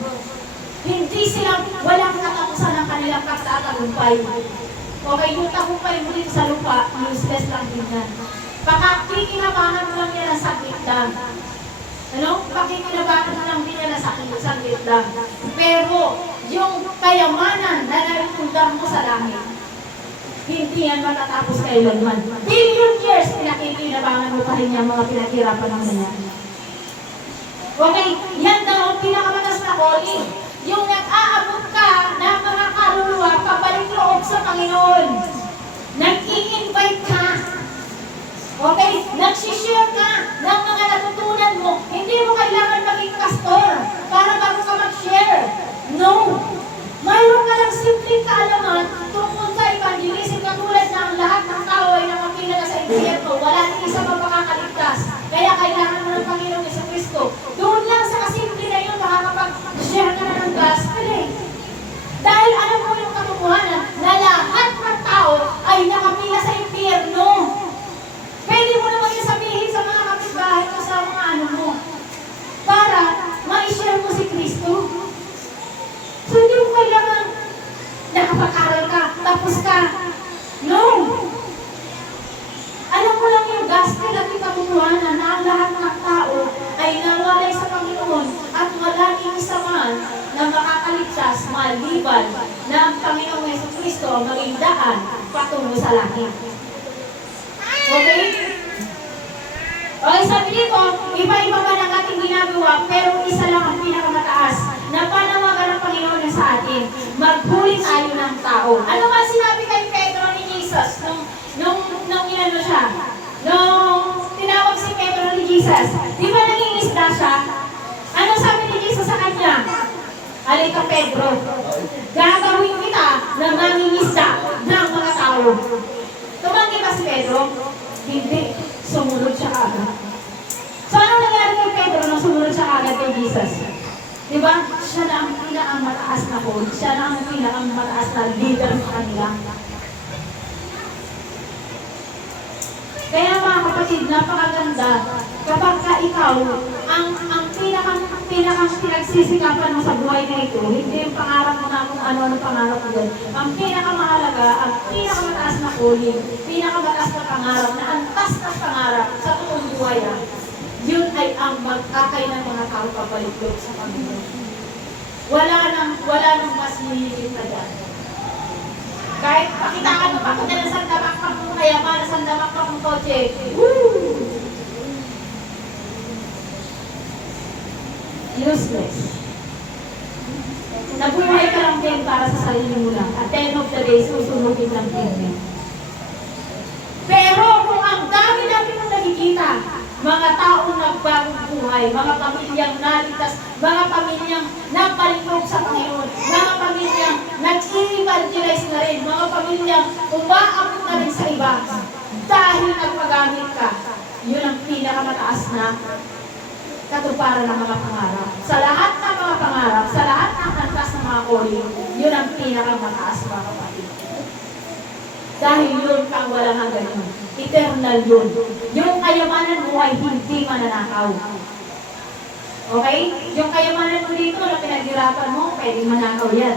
Hindi sila, walang katapusan ng kanilang pagtatagumpay. Okay, yung tagumpay mo dito sa lupa, useless lang din yan. Pakikinabangan mo lang yan ang sakit lang. Ano? Pakikinabangan mo lang din yan ang sakit lang. Pero, yung kayamanan na narutundang mo sa langit, hindi yan matatapos kailanman. Billion years, pinakikinabangan mo pa rin yung mga pinaghirapan ng nangyari. Okay, yan daw ang pinakamataas na calling. Yung nag-aabot ka ng mga kaluluwa pabalik loob sa Panginoon. Nag-i-invite ka. Okay, nagsishare ka ng mga natutunan mo. Hindi mo kailangan maging pastor para bago ka mag-share. No. Mayroon ka lang simpleng kaalaman tungkol sa evangelism katulad na ang lahat ng tao ay nakapila na sa impyerno. Wala din isa pa makakaligtas. Kaya kailangan mo ng Panginoong Jesucristo. Doon lang sa kasimple na yun, makakapag-share ka na ng gospel eh. Dahil alam mo yung katotohanan na lahat ng tao ay nakapila sa impyerno. Pwede mo naman yung sabihin sa mga kapitbahay mo sa mga ano mo para ma-share mo si Kristo. So hindi mo kailangan nakapag-aral ka, tapos ka. No! Alam mo lang yung gospel at yung katotohanan na ang lahat ng tao ay nawalay sa Panginoon at wala ni isa man na makakaligtas maliban na ang Panginoong Jesucristo ang maging daan patungo sa langit. Okay? Okay, sabi dito, iba-iba ba ng ating ginagawa, pero isa lang ang pinakamataas na panawagan ng Panginoon sa atin. Maghuli tayo ng tao. Ano ba sinabi kay Pedro ni Jesus nung inano siya? Nung tinawag si Pedro ni Jesus, di ba naging isda siya? Ano sabi ni Jesus sa kanya? Halika Pedro, gagawin kita na mangingisda ng mga tao. Tumanggi ba si Pedro? Hindi. Sumunod siya agad. So ano nangyari kay Pedro nung sumunod siya agad kay Jesus? Diba? Siya na ang pinakamataas na call. Siya na ang pinakamataas na leader sa kanila. Kaya mga kapatid, napakaganda kapag ka ikaw ang pinakang pinagsisikapan mo sa buhay na ito, hindi yung pangarap mo na kung ano pangarap mo doon. Ang pinakamahalaga, ang pinakamataas na calling, pinakamataas na pangarap, na antas na pangarap sa totoong buhay, yun ay ang magkakay ng mga tao pabalik sa Panginoon. Wala nang mas hihigit na dyan. Kahit pakitaan mo pa kung na sandamak pa kung kayaman, sandamak pa kung kotse. Woo! Useless. Nabuhay ka lang din para sa sarili mo lang. At the end of the day, susunugin lang din. Pero kung ang dami natin ang nakikita, mga taong nagbagong buhay, mga pamilyang naligtas, mga pamilyang nagpalikog sa Panginoon, mga pamilyang nag-evangelize na rin, mga pamilyang umaabot na rin sa iba dahil nagpagamit ka, yun ang pinakamataas na katuparan ng mga pangarap. Sa lahat ng mga pangarap, sa lahat ng antas ng mga calling, yun ang pinakamataas mga kapatid. Dahil yun pang walang hanggan yun. Eternal yun. Yung kayamanan mo ay hindi mananakaw. Okay? Yung kayamanan mo dito na pinaghirapan mo, pwedeng manakaw yan.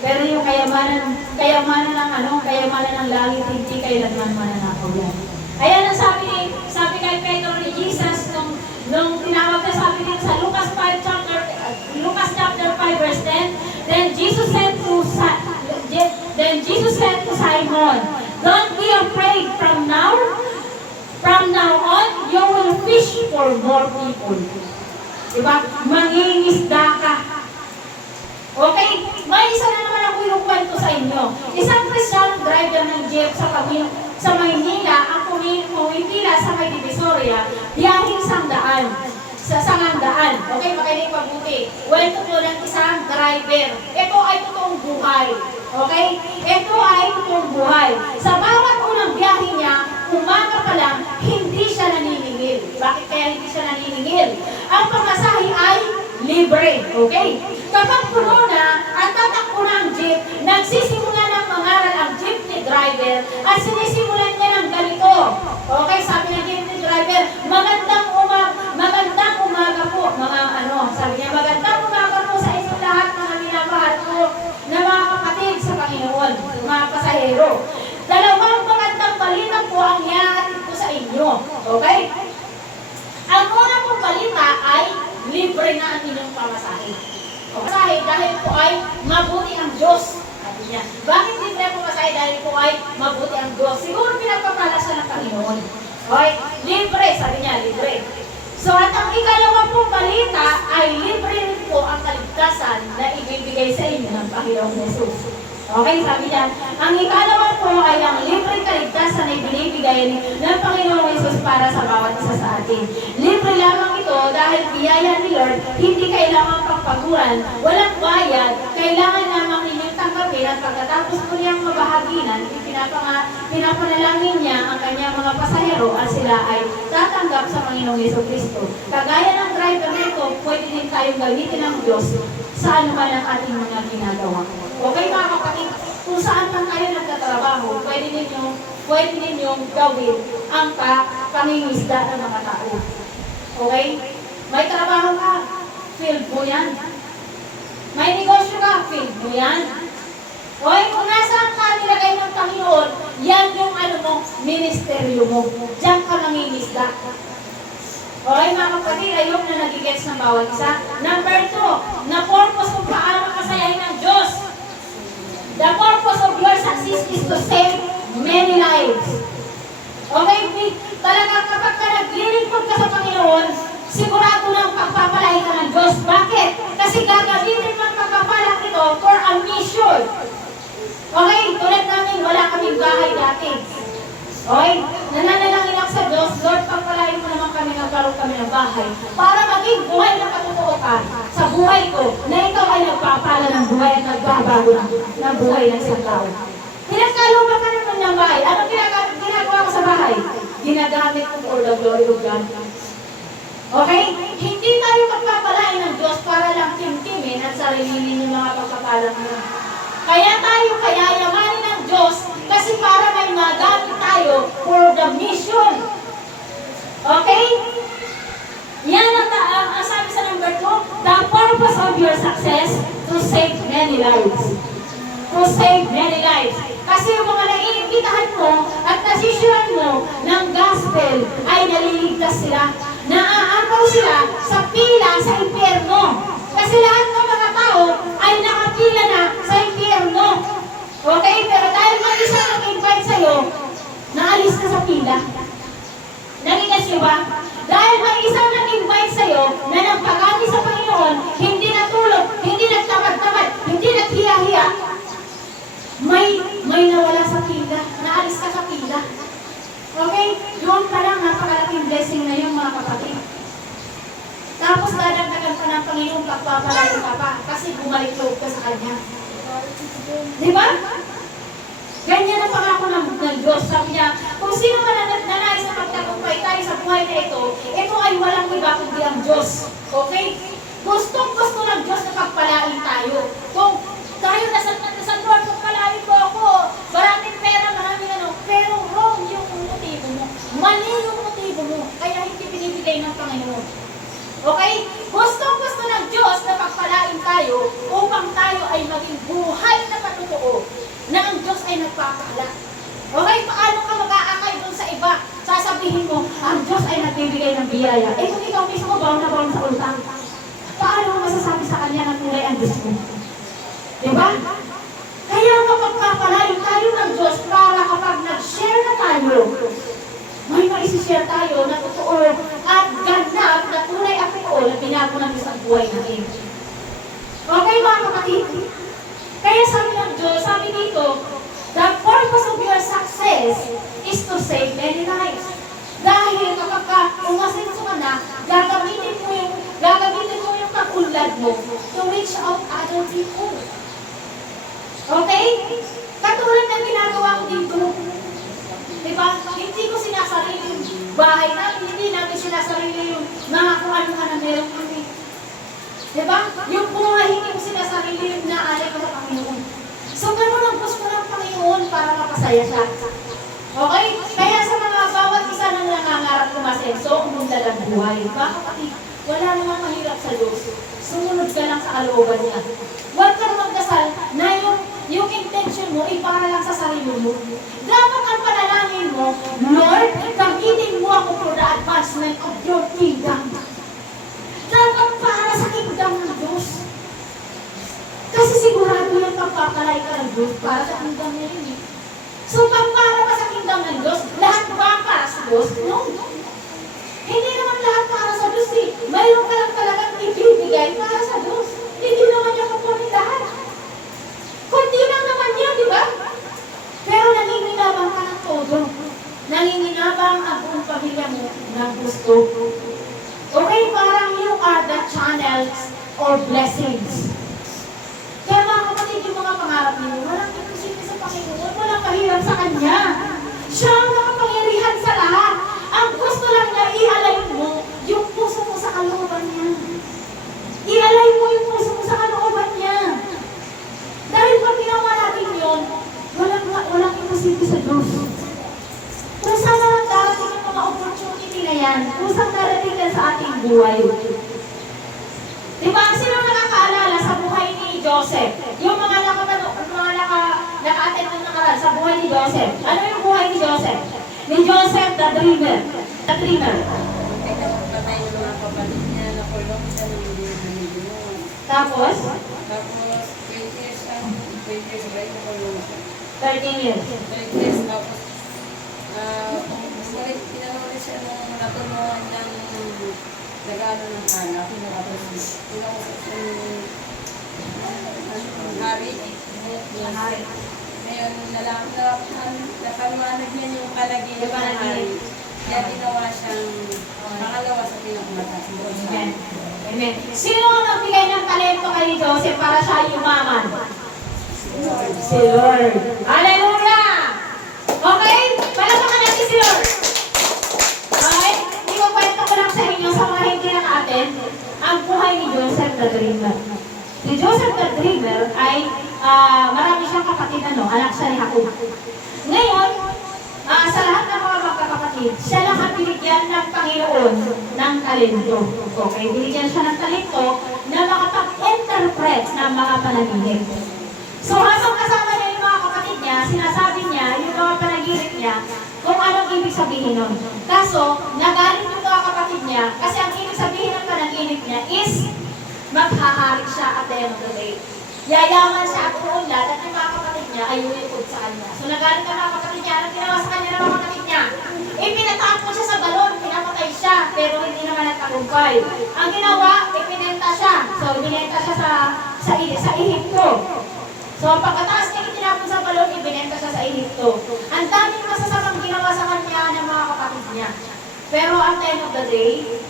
Pero yung kayamanan ng langit, hindi kailanman mananakaw yan. Ayan ang sabi kay Pedro ni Jesus nung tinawag na sabi dito sa Lucas chapter 5 verse 10, then Jesus said to Simon, "Don't be afraid, from now on, you will fish for more people." Diba? Mangingisda ka. Okay? May isa na naman ako inukwento sa inyo. Isang Christian driver ng jeep sa Maynila, ang pumipila sa may Divisoria, biyahing 100. sa sangandaan. Okay, makinig mabuti. Kwento ko ng isang driver. Ito ay totoong buhay. Okay? Ito ay totoong buhay. Sa bawat unang biyahe niya, umaga pa lang, hindi siya naniningil. Bakit kaya hindi siya naniningil? Ang pamasahe ay libre. Okay? Kapag puno na at tatakbo na ang jeep, nagsisimula ng mangaral ang jeepney driver at sinisimulan niya ng ganito. Okay, sabi ng jeepney driver, magandang umaga po, mga sabi niya, magandang umaga po sa inyong lahat, mga minamahal ko na mga kapatid sa Panginoon, mga pasahero. Dalawang magandang balita po ang ihahatid ko sa inyo. Okay? Ang una pong balita ay libre na ang inyong pamasahe. Pamasahe dahil po ay mabuti ang Diyos. Sabi niya. Bakit libre ang pamasahe dahil po ay mabuti ang Diyos? Siguro pinagpapala siya ng Panginoon. Okay? Libre, sabi niya, libre. So at ang ikalawa pong balita ay libre rin po ang kaligtasan na ibibigay sa inyo ng Panginoong Jesus. Okay, sabi niya, ang ikalawa po ay ang libreng kaligtasan na ibinibigay ng Panginoong Jesus para sa bawat isa sa atin. Libre lamang ito dahil biyaya ni Lord, hindi kailangan pagpaguran, walang bayad, kailangan lamang ninyong tanggapin at pagkatapos po niyang mabahaginan, pinapanalangin niya ang kanyang mga pasahero at sila ay tatanggap sa Panginoong Yesu Kristo. Kagaya ng driver nito, pwede din tayong gamitin ng Diyos sa anuman ang ating mga ginagawa. Okay mga kapatid, kung saan man kayo nagtatrabaho, pwede ninyong gawin ang pangingisda ng mga tao. Okay? May trabaho ka, field mo yan. May negosyo ka, field mo yan. Okay? Kung nasaan ka nilagay ng Panginoon, yan yung ministeryo mo. Diyan ka mangingisda. Okay mga kapatid, ayok na nagigets ng bawat isa. Number 2, na purpose kung paano makasayahin ng Diyos. The purpose of your success is to save many lives. Okay, talagang kapag ka naglilingkod ka sa Panginoon, sigurado nang pagpapalain ka ng Diyos. Bakit? Kasi gagamitin mo ang pagpapalang ito for a mission. Okay, tulad namin, wala kaming bahay dati. Okay, nananalangin ako sa Diyos, Lord, pagpalain mo naman kami, nagkaroon kami ng bahay para maging buhay na katotoo ka sa buhay ko na ikaw ay nagpapala ng buhay at nagbabago ng buhay ng isang tao. Pinagkaluma ka naman ng bahay. Anong ginagawa ko sa bahay? Ginagamit ko for the glory of God. Okay? Hindi tayo magpapalain ng Diyos para lang timtimin at sarilinin yung mga pagpapalang mo. Kaya tayo yamanin ng Diyos kasi para may magamit tayo for the mission. Okay? Yan ang sabi sa number 2, the purpose of your success to save many lives. To save many lives. Kasi yung mga naiimbitahan mo at nasisyohan mo ng gospel ay naliligtas sila. Naaagaw sila sa pila sa impyerno. Kasi lahat ng mga tao ay nakapila na sa impyerno. Okay? Pero dahil mag-isa nag-invite sa'yo, naalis ka sa pila. Nagigas niyo ba? Dahil may isang nag-invite sa'yo na nagpagani sa Panginoon, hindi natulog, hindi nagtamad-tamad, hindi naghiya-hiya, may nawala sa pila, naalis ka sa pila. Okay? Doon pa lang napakalaking blessing na yung mga kapatid. Tapos dadagdagan pa ng Panginoon, pagpapalain ka pa kasi bumalik loob ka sa Kanya. Di ba? Ganyan ang pangako ng Diyos. Sabi niya, kung sino man nanais na magtagumpay tayo sa buhay na ito ay walang iba kundi ang Diyos. Okay? Gustong-gusto ng Diyos na pagpalain tayo. Kung tayo nasa Lord, pagpalain mo ako, maraming pera, pero wrong yung motibo mo. Mali yung motibo mo. Kaya hindi binibigay ng Panginoon. Okay? Gustong-gusto ng Diyos na pagpalain tayo upang tayo ay maging buhay na patotoo na ang Diyos ay nagpapala. Okay? Paano ka mag-aakay dun sa iba? Sasabihin mo, ang Diyos ay nagbibigay ng biyaya. Eh kung ikaw mismo baon na baon sa utang, paano mo masasabi sa Kanya na tunay ang Diyos mo? Diba? Kaya mapagpapalain tayo ng Diyos para kapag nag-share na tayo, may maisishare tayo na totoo at ganap na tunay at totoo na binago ng Diyos ang buhay natin. Okay mga kapatid? Kaya sabi ng Diyos, sabi dito, the purpose of your success is to save many lives. Dahil kapag umasenso ka na, gagamitin mo yung kakulad mo to reach out other people. Okay? Katulad ng ginagawa ko dito. Diba? Hindi ko sinasarili yung bahay namin, hindi namin sinasarili yung mga kung ano na meron kami. Diba? Yung buhay, hindi ko sinasarili yung naalay ko sa Panginoon. So, ganun ang gusto ng Panginoon para mapasaya siya. Okay? Kaya sa mga bawat isa nang nangangarap kumasenso, umunda ng buhay. Mga kapatid, wala namang mahirap sa Diyos. Sumunod ka lang sa kalooban niya. Huwag kang magdasal na yung intention mo ay para lang sa sarili mo. Dapat ang panalangin mo, Lord, gamitin mo ako for the advancement of your kingdom. Dapat para sa kingdom ng Diyos. Kasi sigurado yung pagpapalay ka ng Diyos para sa kingdom niya yun eh. So, pag para pa sa kingdom ng Diyos, lahat ba para sa Diyos? No. Hindi naman lahat para sa Diyos eh. Mayroon ka lang talagang ibibigay para sa Diyos. Hindi naman niya kukunin lahat. Kundi lang naman yun, di ba? Pero nanginginabang ka ng todo. Nanginginabang ang buong pamilya mo ng gusto. Okay, parang you are the channels or blessings. Kaya mga kapatid, yung mga pangarap ninyo, walang imposible sa Panginoon, walang mahirap sa Kanya. Siya ang nakapangyarihan sa lahat. Ang gusto lang niya, ialay mo yung puso mo sa kalooban niya. Ialay mo yung puso mo sa kalooban niya. Dahil pag ginawa natin yun, walang imposible sa Diyos. Kung saan lang darating yung mga opportunity na yan, kung saan darating yan sa ating buhay. Diba, sino nakakaalala sa buhay ni Joseph? Yung mga naka-attend ng nakaraan sa buhay ni Joseph. Ano yung buhay ni Joseph? Ni Joseph, the dreamer. The dreamer. Patay ng mga kapatid niya na kulong sa nililin. Tapos, Tapos, 20 years ba yung kulong siya? 13 years. 20 years, tapos, bumalik, pinanuli siya nung natulungan ng nagano ng anak. Tapos, pinakusap siya ng hari. Ngayon, napaliwanag niya yung panaginip ng hari. Kaya ginawa siyang pangalawa sa pinakamataas. Amen. Amen. Sino ang nagbigay ng talento kay Joseph para siya yumaman? Si Lord. Hallelujah! Okay? Palakpakan natin si Lord. Okay? Ikukwento ko lang sa inyo sa mga hindi naka-attend ang buhay ni Joseph the Dreamer. Si Joseph the Dreamer ay marami siyang kapatid, anak siya ni Jacob. Ngayon, sa lahat ng mga magkakapatid, siya lang ang binigyan ng Panginoon ng talento. Okay, binigyan siya ng talento na makapag-interpret ng mga panaginip. So, habang kasama niya yung mga kapatid niya, sinasabi niya yung mga panaginip niya kung anong ibig sabihin nun. Kaso, nagalit yung mga kapatid niya kasi ang ibig sabihin ng panaginip niya is maghahari siya at the end of the day. Yayaman siya at uunlad at yung mga kapatid niya ay uwipod sa kanya. So nagalit ang mga kapatid niya, anong ginawa sa kanya ng mga kapatid niya? Ipinatapon siya sa balon, pinapatay siya, pero hindi naman nagtagumpay. Ang ginawa, ipinenta siya. So ibinenta siya sa Ehipto. So pagkataas niya itinapon sa balon, ibinenta siya sa Ehipto. Ang daming masasamang ginawa sa kanya ng mga kapatid niya. Pero at the end of the day,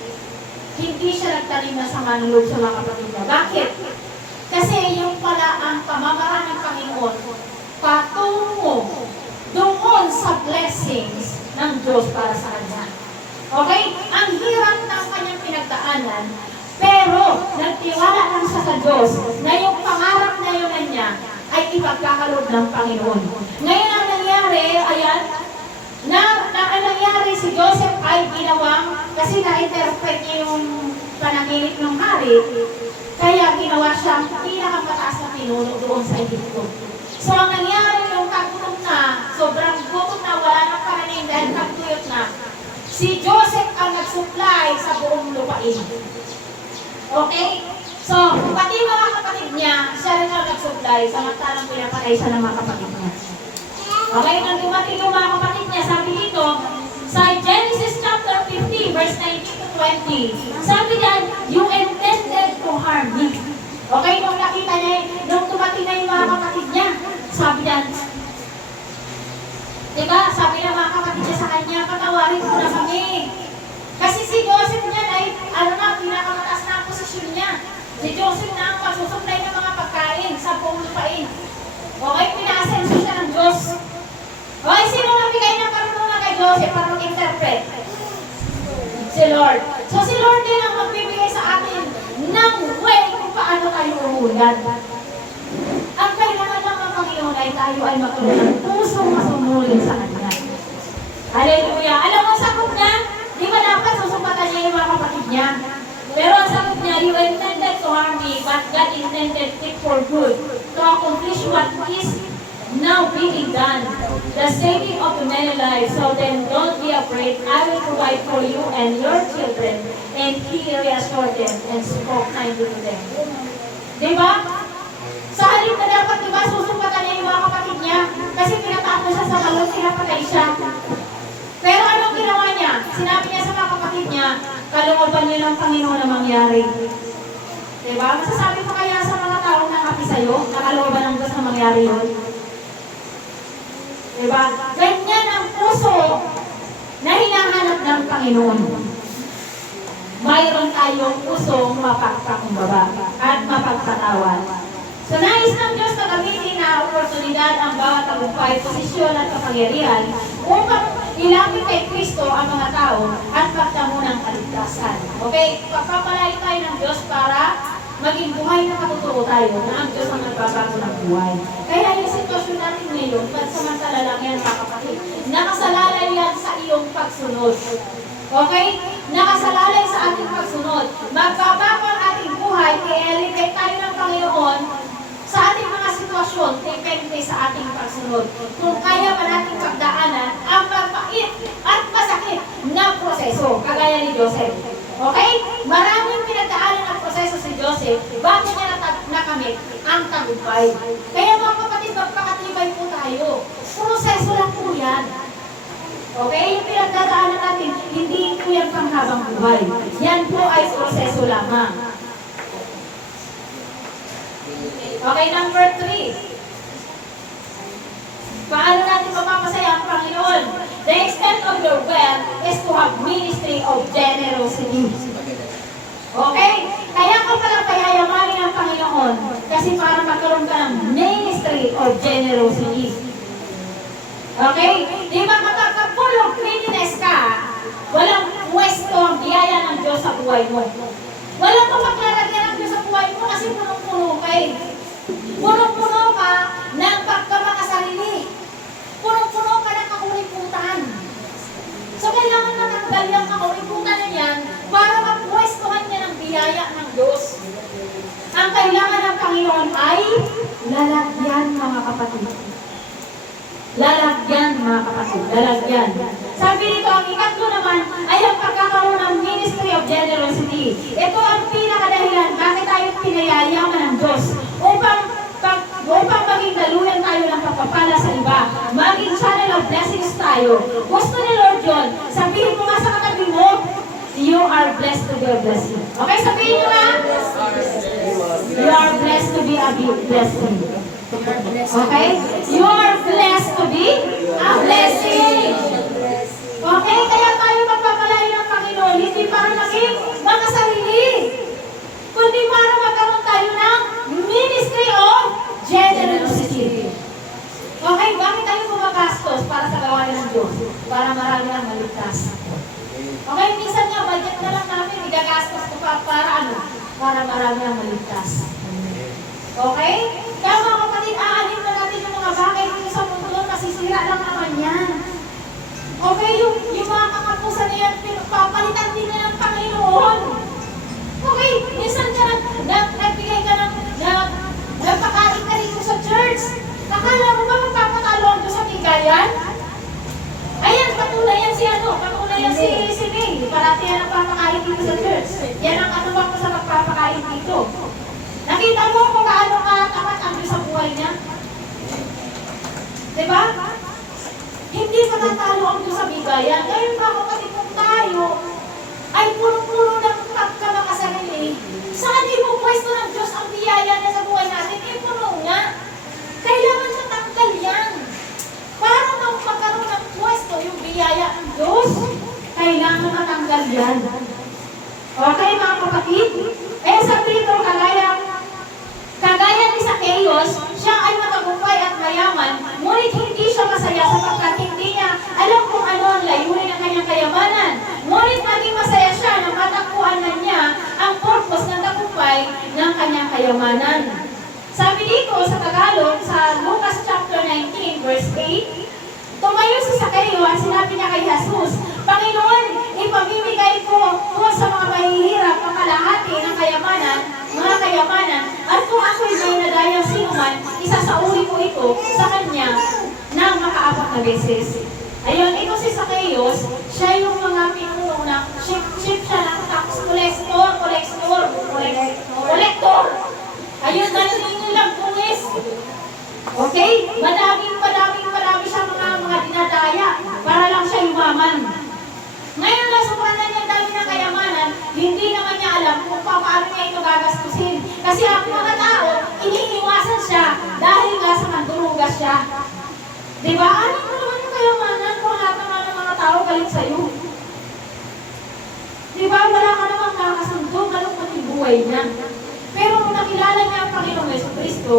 hindi siya nagtanim na sama ng loob sa mga kapatid niya. Bakit? Kasi yung pala ang pamamaraan ng Panginoon patungo doon sa blessings ng Diyos para sa kanya. Okay? Ang hirap ng kanyang pinagdaanan, pero nagtiwala lang siya sa Diyos na yung pangarap na yun na niya ay ipagkakalob ng Panginoon. Ngayon ang nangyari, ayan, ang nangyari si Joseph ay ginawang, kasi na-interpret niya yung panaginip ng hari, kaya ginawa siyang pinakamataas na pinuno doon sa Egypto. So ang nangyari yung tagulong na, sobrang gutom na, wala nang karaning dahil tagtuyot na, si Joseph ang nag-supply sa buong lupain. Okay? So, pati mga kapatid niya, siya rin ang nag-supply, samantalang pinapatay siya ng mga kapatid niya. Okay, nang dumating yung mga kapatid niya, sabi dito, sa Genesis chapter 50, verse 19 to 20, sabi niyan, you intended to harm me. Okay, nung nakita niya, nung dumating na yung mga kapatid niya, sabi niyan, diba, sabi ng mga kapatid niya sa kanya, patawarin mo na kami. Kasi si Joseph niyan ay Joseph para mag-interpret? Si Lord. So si Lord din ang magbibigay sa atin ng way kung paano tayo umulan. Ang kailangan lang ng Panginoon ay tayo ay magkaroon ng pusong masumuling sa Kanya. Hallelujah! Alam mo ang sagot niya? Di ba dapat susumpatan niya yung mga kapatid niya? Pero ang sagot niya, you intended to harm me, but God intended it for good, to accomplish what is now being done, the saving of many lives. So then don't be afraid. I will provide for you and your children. And he reassured them and spoke kindly to them. Diba? Sa halip na dapat, diba, susumpatan niya yung mga kapatid niya kasi pinatapos siya sa balon, pinapatay siya. Pero anong ginawa niya? Sinabi niya sa mga kapatid niya, kalooban niyo ng Panginoon na mangyari. Diba? Masasabi pa kaya sa mga taong nakapi sa'yo, na kalooban ng Diyos na mangyari yun? Diba? Ganyan ang puso na hinahanap ng Panginoon. Mayroon tayong pusong mapagpakumbaba at mapagpatawan. So nais ng Diyos na gamitin na oportunidad ang bawat tagumpay, posisyon at kapangyarihan upang ilapit kay Kristo ang mga tao at magtamo ng kaligtasan. Okay? Pagpapalain tayo ng Diyos para maging buhay na katotoo tayo na ang Diyos ang nagbabago ng buhay. Kaya yung sitwasyon natin ngayon, pansamantala lang yan mga kapatid, nakasalalay yan sa iyong pagsunod. Okay? Nakasalalay sa ating pagsunod. Magbabago ang ating buhay, i-elevate tayo ng Panginoon sa ating mga sitwasyon, depende sa ating pagsunod. Kung kaya pa natin pagdaanan ang mapait at masakit na proseso, kagaya ni Joseph. Okay? Maraming pinagdaanan ang proseso si Joseph bago niya nakamit ang tagumpay. Kaya mga kapatid, magpakatibay po tayo. Proseso lang po yan. Okay? Yung pinagdadaanan natin, hindi po yan panghabang buhay. Yan po ay proseso lamang. Okay, number 3. Paano natin mapapasaya ang Panginoon? The extent of your wealth is to have ministry of generosity. Okay? Kaya ka palang payayamanin ng Panginoon kasi para magkaroon ka ng ministry of generosity. Okay? Di ba kapag full of greediness ka, walang pwesto ang biyaya ng Diyos sa buhay mo. Walang paglalagyan ng Diyos sa buhay mo kasi punong-puno ka eh. Punong-puno ka ng pagkamakasarili. Punong-puno ka ng kakuliputan. So, kailangan matanggal yung kakuliputan na yan para mapwestuhan niya ng biyaya ng Diyos. Ang kailangan ng Panginoon ay lalagyan, mga kapatid. Lalagyan, mga kapatid. Lalagyan. Sabi dito, ang ikatlo naman ay ang pagkakaroon ng ministry of generosity. Ito ang pinakadahilan bakit tayo pinayayaman ng Diyos upang maging daluyan tayo ng pagpapala sa iba. Maging channel of blessings tayo. Gusto ni Lord John, sabihin mo nga sa katabi mo, you are blessed to be a blessing. Okay, sabihin mo nga, you are blessed to be a blessing. Okay? You are blessed to be a blessing. Okay? Kaya tayo magpapalain ng Panginoon, hindi para maging makasarili, kundi para magkaroon tayo ng ministry of generosity. Okay? Bakit tayo gumagastos para sa gawain ng Diyos? Para marami ang maligtas. Okay? Minsan nga, budget na lang namin, igagastos ko pa para ano? Para marami ang maligtas. Okay? Kaya mga kapatid, aanin na natin yung mga bagay dito sa mundo doon, masisira lang naman yan. Okay? Yung mga kakapusan na yan, papalitan din na ng Panginoon. Okay? Minsan ka nagbigay ka ng nagpakain ka dito sa church. Akala mo ba magpapatalo ang Diyos sa bigayan? Ayan, katulad yan si katulad yan si May. Parati yan ang papakain dito sa church. Yan ang katuwang ko sa magpapakain dito. Nakita mo kung gaano katapat ang Diyos sa buhay niya? Diba? Hindi matatalo ang Diyos sa bigayan. Ngayon mga kapatid, kung tayo ay puno-puno ng pagkamakasarili, saan mo pwesto ng Diyos ang biyaya niya sa buhay natin? Puno nga. Kailangan matanggal yan. Para magkaroon ng pwesto yung biyaya ng Diyos, kailangan matanggal yan. Okay mga kapatid? Sabi ito, kagaya ni sa sa Lucas chapter 19, verse 8, tumayo si Zacchaeus at sinabi niya kay Jesus, Panginoon, ipamimigay ko sa mga mahihirap ang kalahati ng mga kayamanan, at kung ako'y may nadayang sinuman, isasauli ko ito sa kanya ng makaapat na beses. Ayun, ito si Zacchaeus, siya yung mga pinuno ng chief siya ng tax collector. Ayun, nalilin lang pulis. Okay? Madami siya mga dinadaya para lang siya yumaman. Ngayon na sobrang na niya dami ng kayamanan, hindi naman niya alam kung paano niya ito gagastusin. Kasi ang mga tao, iniiwasan siya dahil nga sa mandurugas siya. Diba? Ano mo naman yung kayamanan kung lahat naman ng mga tao galit sa'yo? Diba? Wala ka namang nakasundo, malungkot yung buhay niya. Pero kung nakilala niya ang Panginoong Jesucristo,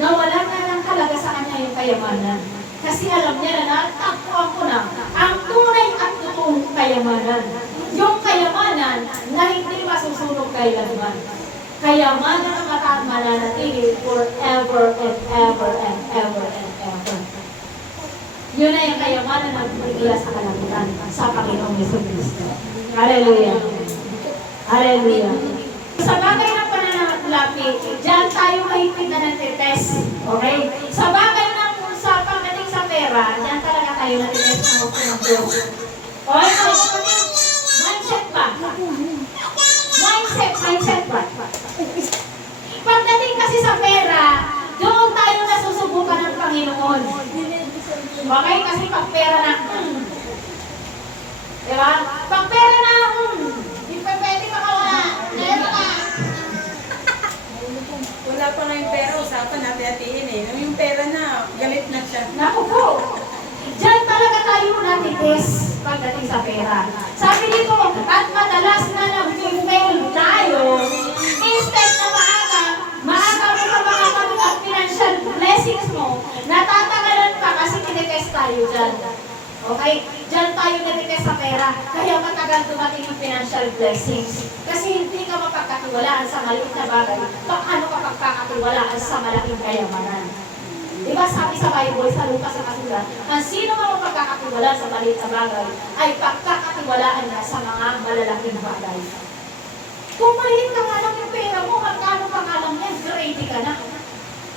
nawala na ng halaga sa kanya yung kayamanan. Kasi alam niya na natagpuan ko na ang tunay at totoong kayamanan. Yung kayamanan na hindi masusunog kailanman. Kayamanan ang mananatili forever and ever and ever and ever. Yun na yung kayamanan na bumigla sa kalangitan sa Panginoong Jesucristo. Hallelujah. Hallelujah. Sa bagay ng pananalapi, diyan tayo mahigpit na nagtitest. Okay? Sa bagay ng sa pagdating sa pera, diyan talaga tayo nagtitest ng gusto ng Diyos. Okay? Mindset pa. Mindset pa. Pagdating kasi sa pera, doon tayo nasusubukan ng Panginoon. Okay? Kasi pag pera na, diba? Pag pera na, hindi pa pwede makawala. Wala pa nga yung pera, usapan natin eh. Nung yung pera na, galit na siya. Naku po! Diyan talaga tayo natitest pagdating sa pera. Sabi dito, at madalas na nag-fail tayo, instead na maaga mo ka makakamit ang financial blessings mo, natatagalan pa kasi tinitest tayo dyan. Okay? Diyan tayo natitest sa pera, kaya matagal dumating yung financial blessings. Kasi hindi ka mapagkatiwalaan sa maliit na bagay, paano ka pagkakatiwalaan sa malaking kayamanan. Diba sabi sa Bible, sa Lucas sa kasulat, ang sino man ang pagkakatiwalaan sa maliit na bagay, ay pagkakatiwalaan na sa mga malalaking bagay. Kung maliit ka nga lang yung pera mo, magkano pa nga lang yan, grade ka na.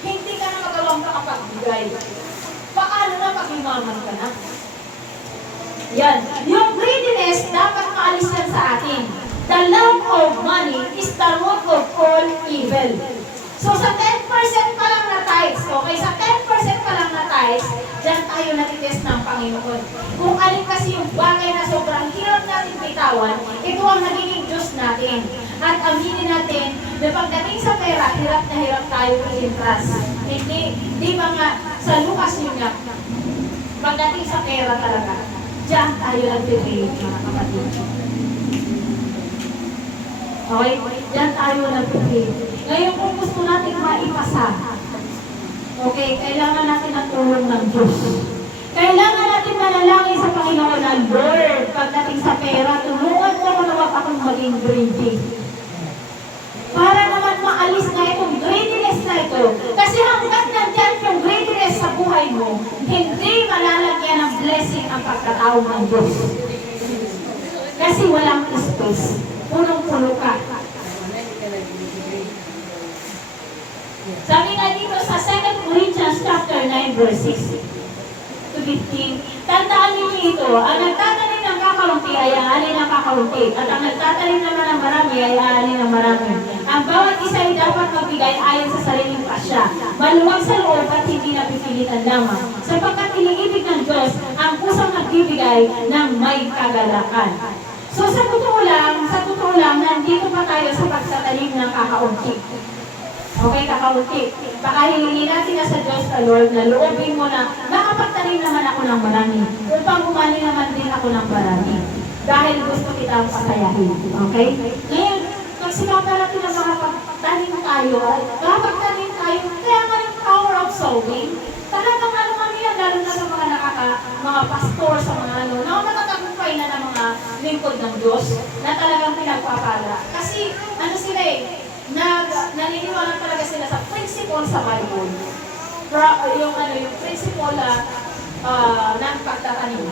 Hindi ka na magawang makapagbigay. Paano na pag yumaman ka na? Yan. Yung greediness, dapat maalis yan sa atin. The love of money is the root of all evil. So sa 10% pa lang na tithes, okay? Sa 10% pa lang na tithes, dyan tayo natitest ng Panginoon. Kung alin kasi yung bagay na sobrang hirap natin bitawan, ito ang nagiging Diyos natin. At aminin natin na pagdating sa pera, hirap na hirap tayo i-impress. Hindi ba nga sa Lucas yun nga, pagdating sa pera talaga, diyan tayo nag-create, mga kapatid. Okay? Diyan tayo nag-create. Ngayon kung gusto natin maipasa, okay, kailangan natin ang tulong ng Diyos. Kailangan natin manalangin sa Panginoon na, Lord, pagdating sa pera, tulungan mo na wag akong maging greedy. Para naman maalis na itong greediness na ito. Kasi hanggat nandyan yung greediness sa buhay mo, hindi malalagyan ng blessing ang pagkatao ng Diyos. Kasi walang space. Punong-puno ka. Sabi nga dito sa 2 Corinthians chapter 9 verse 6 to 15, tandaan niyo ito, ang nagtatanim ng kakaunti ay aanin ng kakaunti, at ang nagtatanim naman ng marami ay aanin ng marami. Ang bawat isa ay dapat magbigay ayon sa sariling pasya, maluwag sa loob at hindi napipilitan lamang, sapagkat iniibig ng Diyos ang pusang nagbibigay ng may kagalakan. So sa totoo lang, nandito pa tayo sa pagtatanim ng kakaunti. Okay, kakaunti. Baka hilingin natin na sa Diyos, Lord, na loobin mo na makapagtanim naman ako ng marami. Upang umani naman din ako ng marami. Dahil gusto kitang pasayahin. Okay? Ngayon, pagsikapan natin na makapagtanim tayo, makapagtanim tayo, kaya nga yung power of sowing, talagang ano kami yan, lalo na sa mga pastor, sa mga na nakatagumpay na ng mga lingkod ng Diyos, na talagang pinagpapala. Kasi, ano sila naniniwala talaga sila sa principle sa Bible. yung principle ng pagtatanim.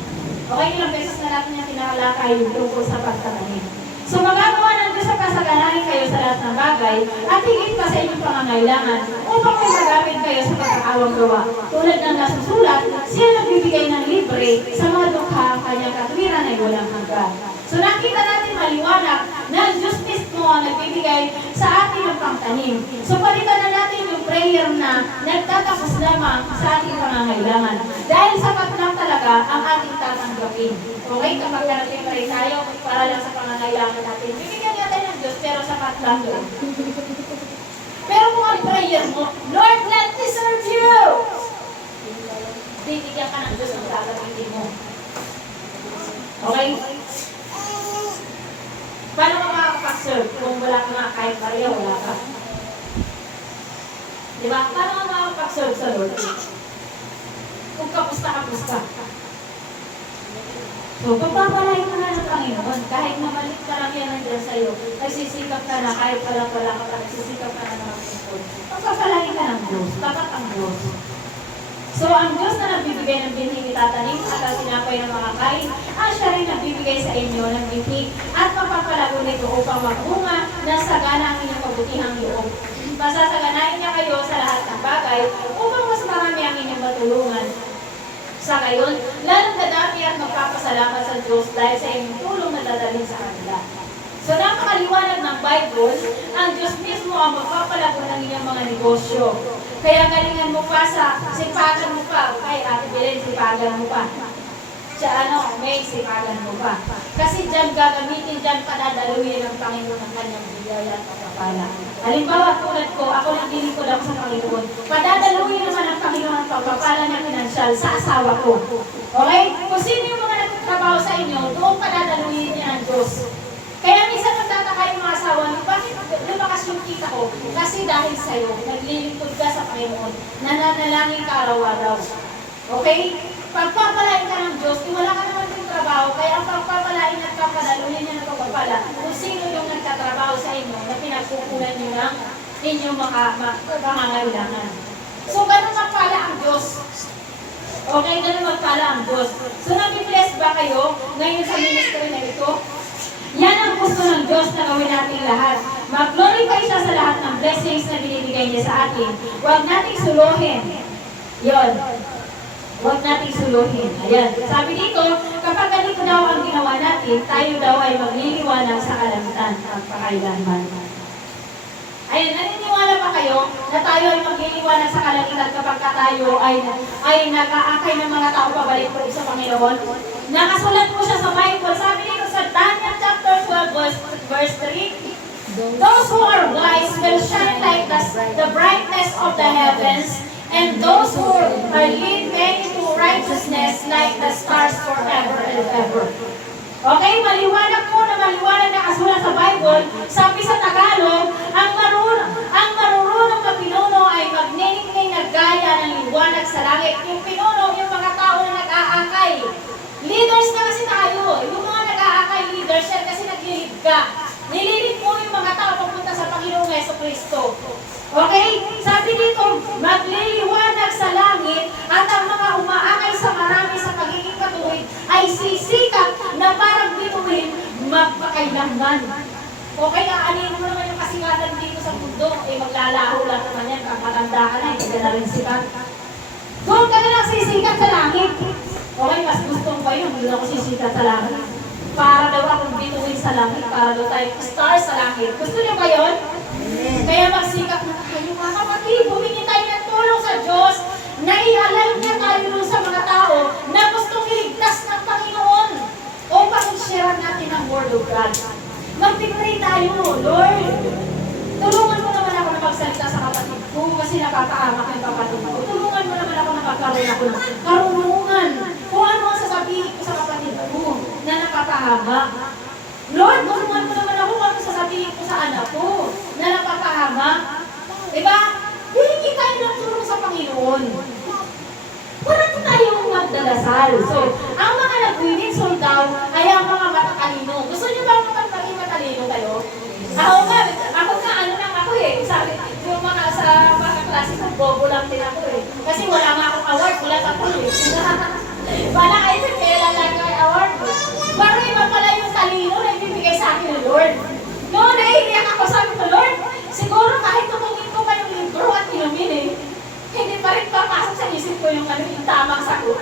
Okay, ilang beses na natin yung tinakalakay yung tungkol sa pagtatanim. So magagawa ng Diyos sa kasaganahin kayo sa lahat ng bagay at higit pa sa inyong pangangailangan upang may magamit kayo sa pagkakawang gawa. Tulad ng nasusulat, siya nagbibigay ng libre sa mga dukha ang kanyang katwiran ay walang hanggan. So nakita natin maliwanag na ang Diyos mismo ang nagbibigay sa atin ng pangtanim. So palitan na natin yung prayer na nagtatapos lamang sa ating pangangailangan. Dahil sapat lang talaga ang ating tatanggapin. Okay, kapag nag-pray tayo para lang sa pangangailangan natin, bibigyan natin ng Diyos pero sapat lang yun. Pero kung ang prayer mo, Lord, let me serve you! Bibigyan ka ng Diyos ang gagamitin mo. Okay? Paano ka makakapag-serve kung wala ka nga kahit Maria, wala ka? Diba? Paano ka makakapag-serve sa Lord? Kung kapusta. So, pagpapalain mo na ng Panginoon, kahit na malik karamihan nandiyan sa'yo, nagsisikap ka na, kahit wala ka pa, nagsisikap ka na ng Panginoon. Pagpapalain ka ng Diyos, tapat ang Diyos. So, ang Diyos na nagbibigay ng binhig itatanim at ang tinapay ng mga kain, siya rin nagbibigay sa inyo ng binhig at mapapalago nito upang magbunga na sagana ang inyong kabutihang loob. Masasaganahin niya kayo sa lahat ng bagay upang mas marami ang inyong matulungan. Sa ngayon, lalong dadami at magpapasalamat sa Diyos dahil sa inyong tulong na dadalhin sa kanila. So, napakaliwanag ng Bible, ang Diyos mismo ang magpapalago ng inyong mga negosyo. Kaya galingan mo pa sipagan mo pa. Okay, Ate Belen, sipagan mo pa. May sipagan mo pa. Kasi dyan gagamitin, dyan padadaluhin ng Panginoon ng kanyang biyaya at pagpapala. Halimbawa, tulad ko, ako naglilingkod ako sa Panginoon. Padadaluhin naman ng Panginoon ang pagpapala ng pinansyal sa asawa ko. Okay? Kung sino yung mga nagtatrabaho sa inyo, doon padadaluhin niya ng Diyos. Kaya minsan nagtataka yung mga asawa niyo, bakit lumakas yung kita ko? Kasi dahil sa'yo, naglilingkod ka sa Panginoon, nananalangin ka araw-araw. Okay? Pagpapalain ka ng Diyos, wala ka naman yung trabaho, kaya ang pagpapalain at papadaluhin niya ng pagpapala, kung sino yung nagtatrabaho sa inyo na pinagkukunan niyo ng inyong pangangailangan. So, ganun magpala ang Diyos. Okay, ganun magpala ang Diyos. So, nabibless ba kayo ngayon sa ministry na ito? Yan ang gusto ng Diyos na gawin natin lahat. Mag-glorify siya sa lahat ng blessings na binibigay niya sa atin. Huwag nating suluhin. Yun. Huwag nating suluhin. Ayan. Sabi dito, kapag ganito daw ang ginawa natin, tayo daw ay magliliwanag sa kalangitan at pakailanman. Ayan, naniniwala pa kayo na tayo ay magliliwanag sa kalangitan kapag tayo ay nag-aakay ng mga tao pabalik po sa Panginoon? Nakasulat po siya sa Bible. Sabi dito sa Daniel chapter 12 verse 3, those who are wise will shine like the brightness of the heavens, and those who are lead many to righteousness like the stars forever and ever. Okay, maliwanag po na maliwanag na kasulat sa Bible. Sabi sa Tagalog, ang marurunong na pinuno ay magniningning na gaya ng liwanag sa langit. Yung pinuno, yung mga tao na nag-aakay. Leaders na kasi tayo. Yung mga nag-aakay leaders, yan kasi naglilid ka. Nililid mo yung mga tao papunta sa Panginoong Jesucristo. Okay? Sabi dito, magliliwanag sa langit at ang mga umaakay sa marami sa pagiging patuwid ay sisikap na parang bituin magpakailangan. Okay, aanin mo naman yung kasikatan dito sa mundo, maglalaho lang naman yan, pag matanda ka na, hindi ka na rin sikat. Doon ka na lang sisikat sa langit. Okay, mas gusto ko yun, hindi ako sisikat sa langit. Para daw akong bituin sa langit, para daw tayo star sa langit. Gusto niyo ba yun? Kaya magsikap na tayo, mga kapatid, humingi tayo ng tulong sa Diyos na i-align niya tayo sa mga tao na gustong iligtas ng Panginoon upang i-share natin ang Word of God. Mag-pray tayo, Lord. Tulungan mo naman ako na magsalita sa kapatid ko kasi napapaamak yung kapatid ko. Tulungan mo naman ako na magkaroon ako ng karunungan kung ano ang sasabihin ko sa kapatid ko na napapahamak. Lord, tulungan mo naman ako kung ano sasabihin ko sa anak ko na napapahamak. Diba? Hihingi tayo ng tulong sa Panginoon. Parang tayong magdadasal. So, ang mga nag-winning soul daw ay ang mga matatalino. Gusto niyo ba maging matalino kayo? Ako nga, ano lang ako eh. Sabi, yung mga sa mga klase ko, bobo lang din ako eh. eh. Kasi wala nga akong award, wala sa tuloy. Wala kayo sa kailan lang yung award. Pero iba pala yung talino na ibibigay sa akin ng Lord. Noon naiiyak ako, sabi ko, Lord, siguro kahit tumungin ko pa yung libro at inumin eh, hindi pa rin papasok sa isip ko yung tamang sagot.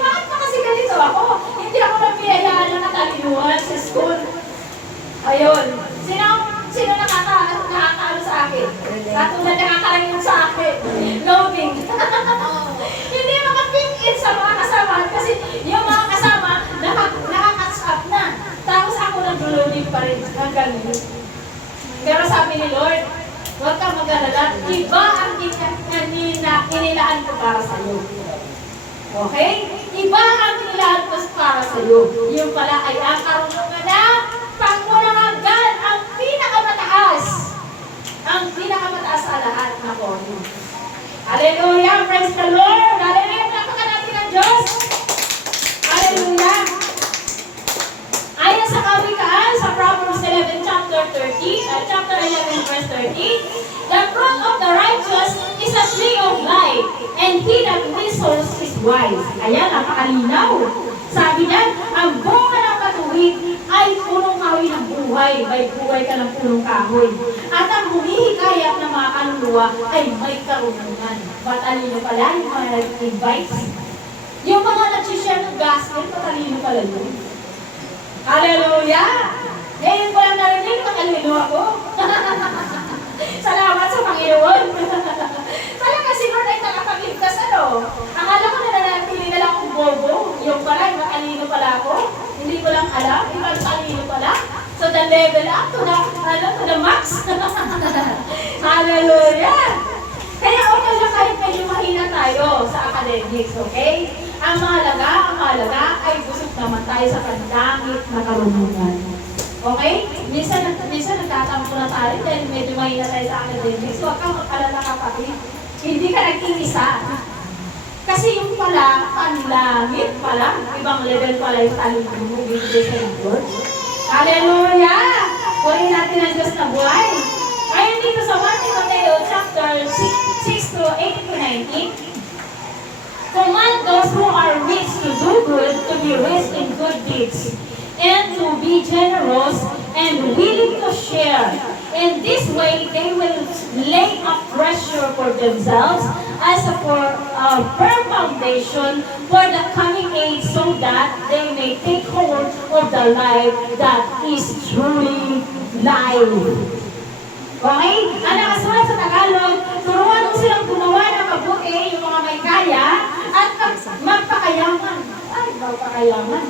Bakit pa kasi ganito ako? Hindi ako nabiyayaan ng katalinuhan sa school. Ayun. Sino nakakaano sa akin? Katulad nakakarayon sa akin. Loading. Hindi makapink in sa mga kasama kasi yung mga kasama nakaka-catch up na. Tapos ako nag-loading pa rin hanggang ngayon. Pero sabi ni Lord, huwag kang mag-alala. Iba ang inilaan ko para sa'yo. Okay? Iba ang inilaan ko para sa'yo. Yung pala ay ang karunungan na pangmunangagan, ang pinakamataas. Ang pinakamataas sa lahat na kono. Hallelujah! Praise the Lord! Hallelujah! Napakan natin ang Diyos! Hallelujah! Ayon sa Kawikaan, sa Proverbs 11, chapter 11, verse 30, the fruit of the righteous is a tree of life, and he that whistles is wise. Ayan, napakalinaw. Sabi niya, ang bunga ng patuwid ay punong kahoy ng buhay. May buhay ka ng punong kahoy. At ang humihikayat ng mga kaluluwa ay may karunungan. Matalino pala yung mga nag-invite. Yung mga nag-share ng gospel, matalino pala yun. Hallelujah! Ngayon ko lang narinig, matalino ako. Salamat sa Panginoon. Talaga si Lord ay nakapagligtas ano. Akala ko na nanatili na lang akong bobo. Yung pala, matalino pala ako. Hindi ko lang alam, ibang talino pala. So the level up to the max. Hallelujah! Kaya okay lang kahit medyo mahina tayo sa academics, okay? Ang mahalaga ay busog naman tayo sa pandangit na karunungan. Okay? Minsan nagtatampo na tayo dahil medyo mahina tayo sa academics. Huwag kang mag-alala kapatid. Hindi ka nag-iisa. Kasi yung pala, panlangit pala, ibang level pala yung talino mo, bibigay sa Lord. Hallelujah! Purihin natin ang Diyos na buhay. Ayon dito sa 1 Timoteo chapter 6 to 8 to 19, command those who are rich to do good, to be rich in good deeds, and to be generous and willing to share. In this way, they will lay up treasure for themselves as a firm foundation for the coming age, so that they may take hold of the life that is truly life. Okay? Ang nakasulat sa Tagalog, turuan mo silang gumawa ng mabuti, yung mga may kaya, at magpakayaman. Ay, magpakayaman.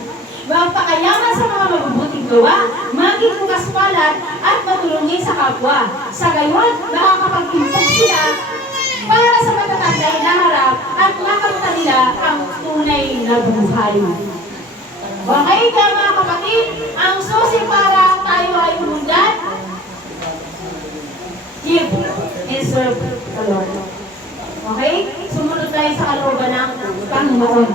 Magpakayaman sa mga mabubuting gawa, maging bukas palad, at matulungin sa kapwa. Sa gayon, nakakapag-impok sila para sa matatanda na harap at makamutan nila ang tunay na buhay. Okay, kaya mga kapatid, ang susi para tayo ay umundan, give and serve the Lord. Okay? Sumunod tayo sa kalooban ng Panginoon.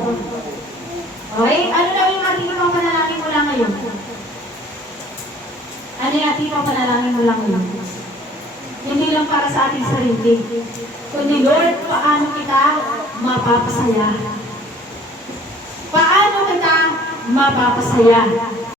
Okay? Ano lang yung ating ipang panalangin mo lang ngayon? Ano yung ating ipang panalangin mo lang ngayon? Hindi lang para sa ating sarili. Kundi, Lord, paano kita mapapasaya? Paano kita mapapasaya?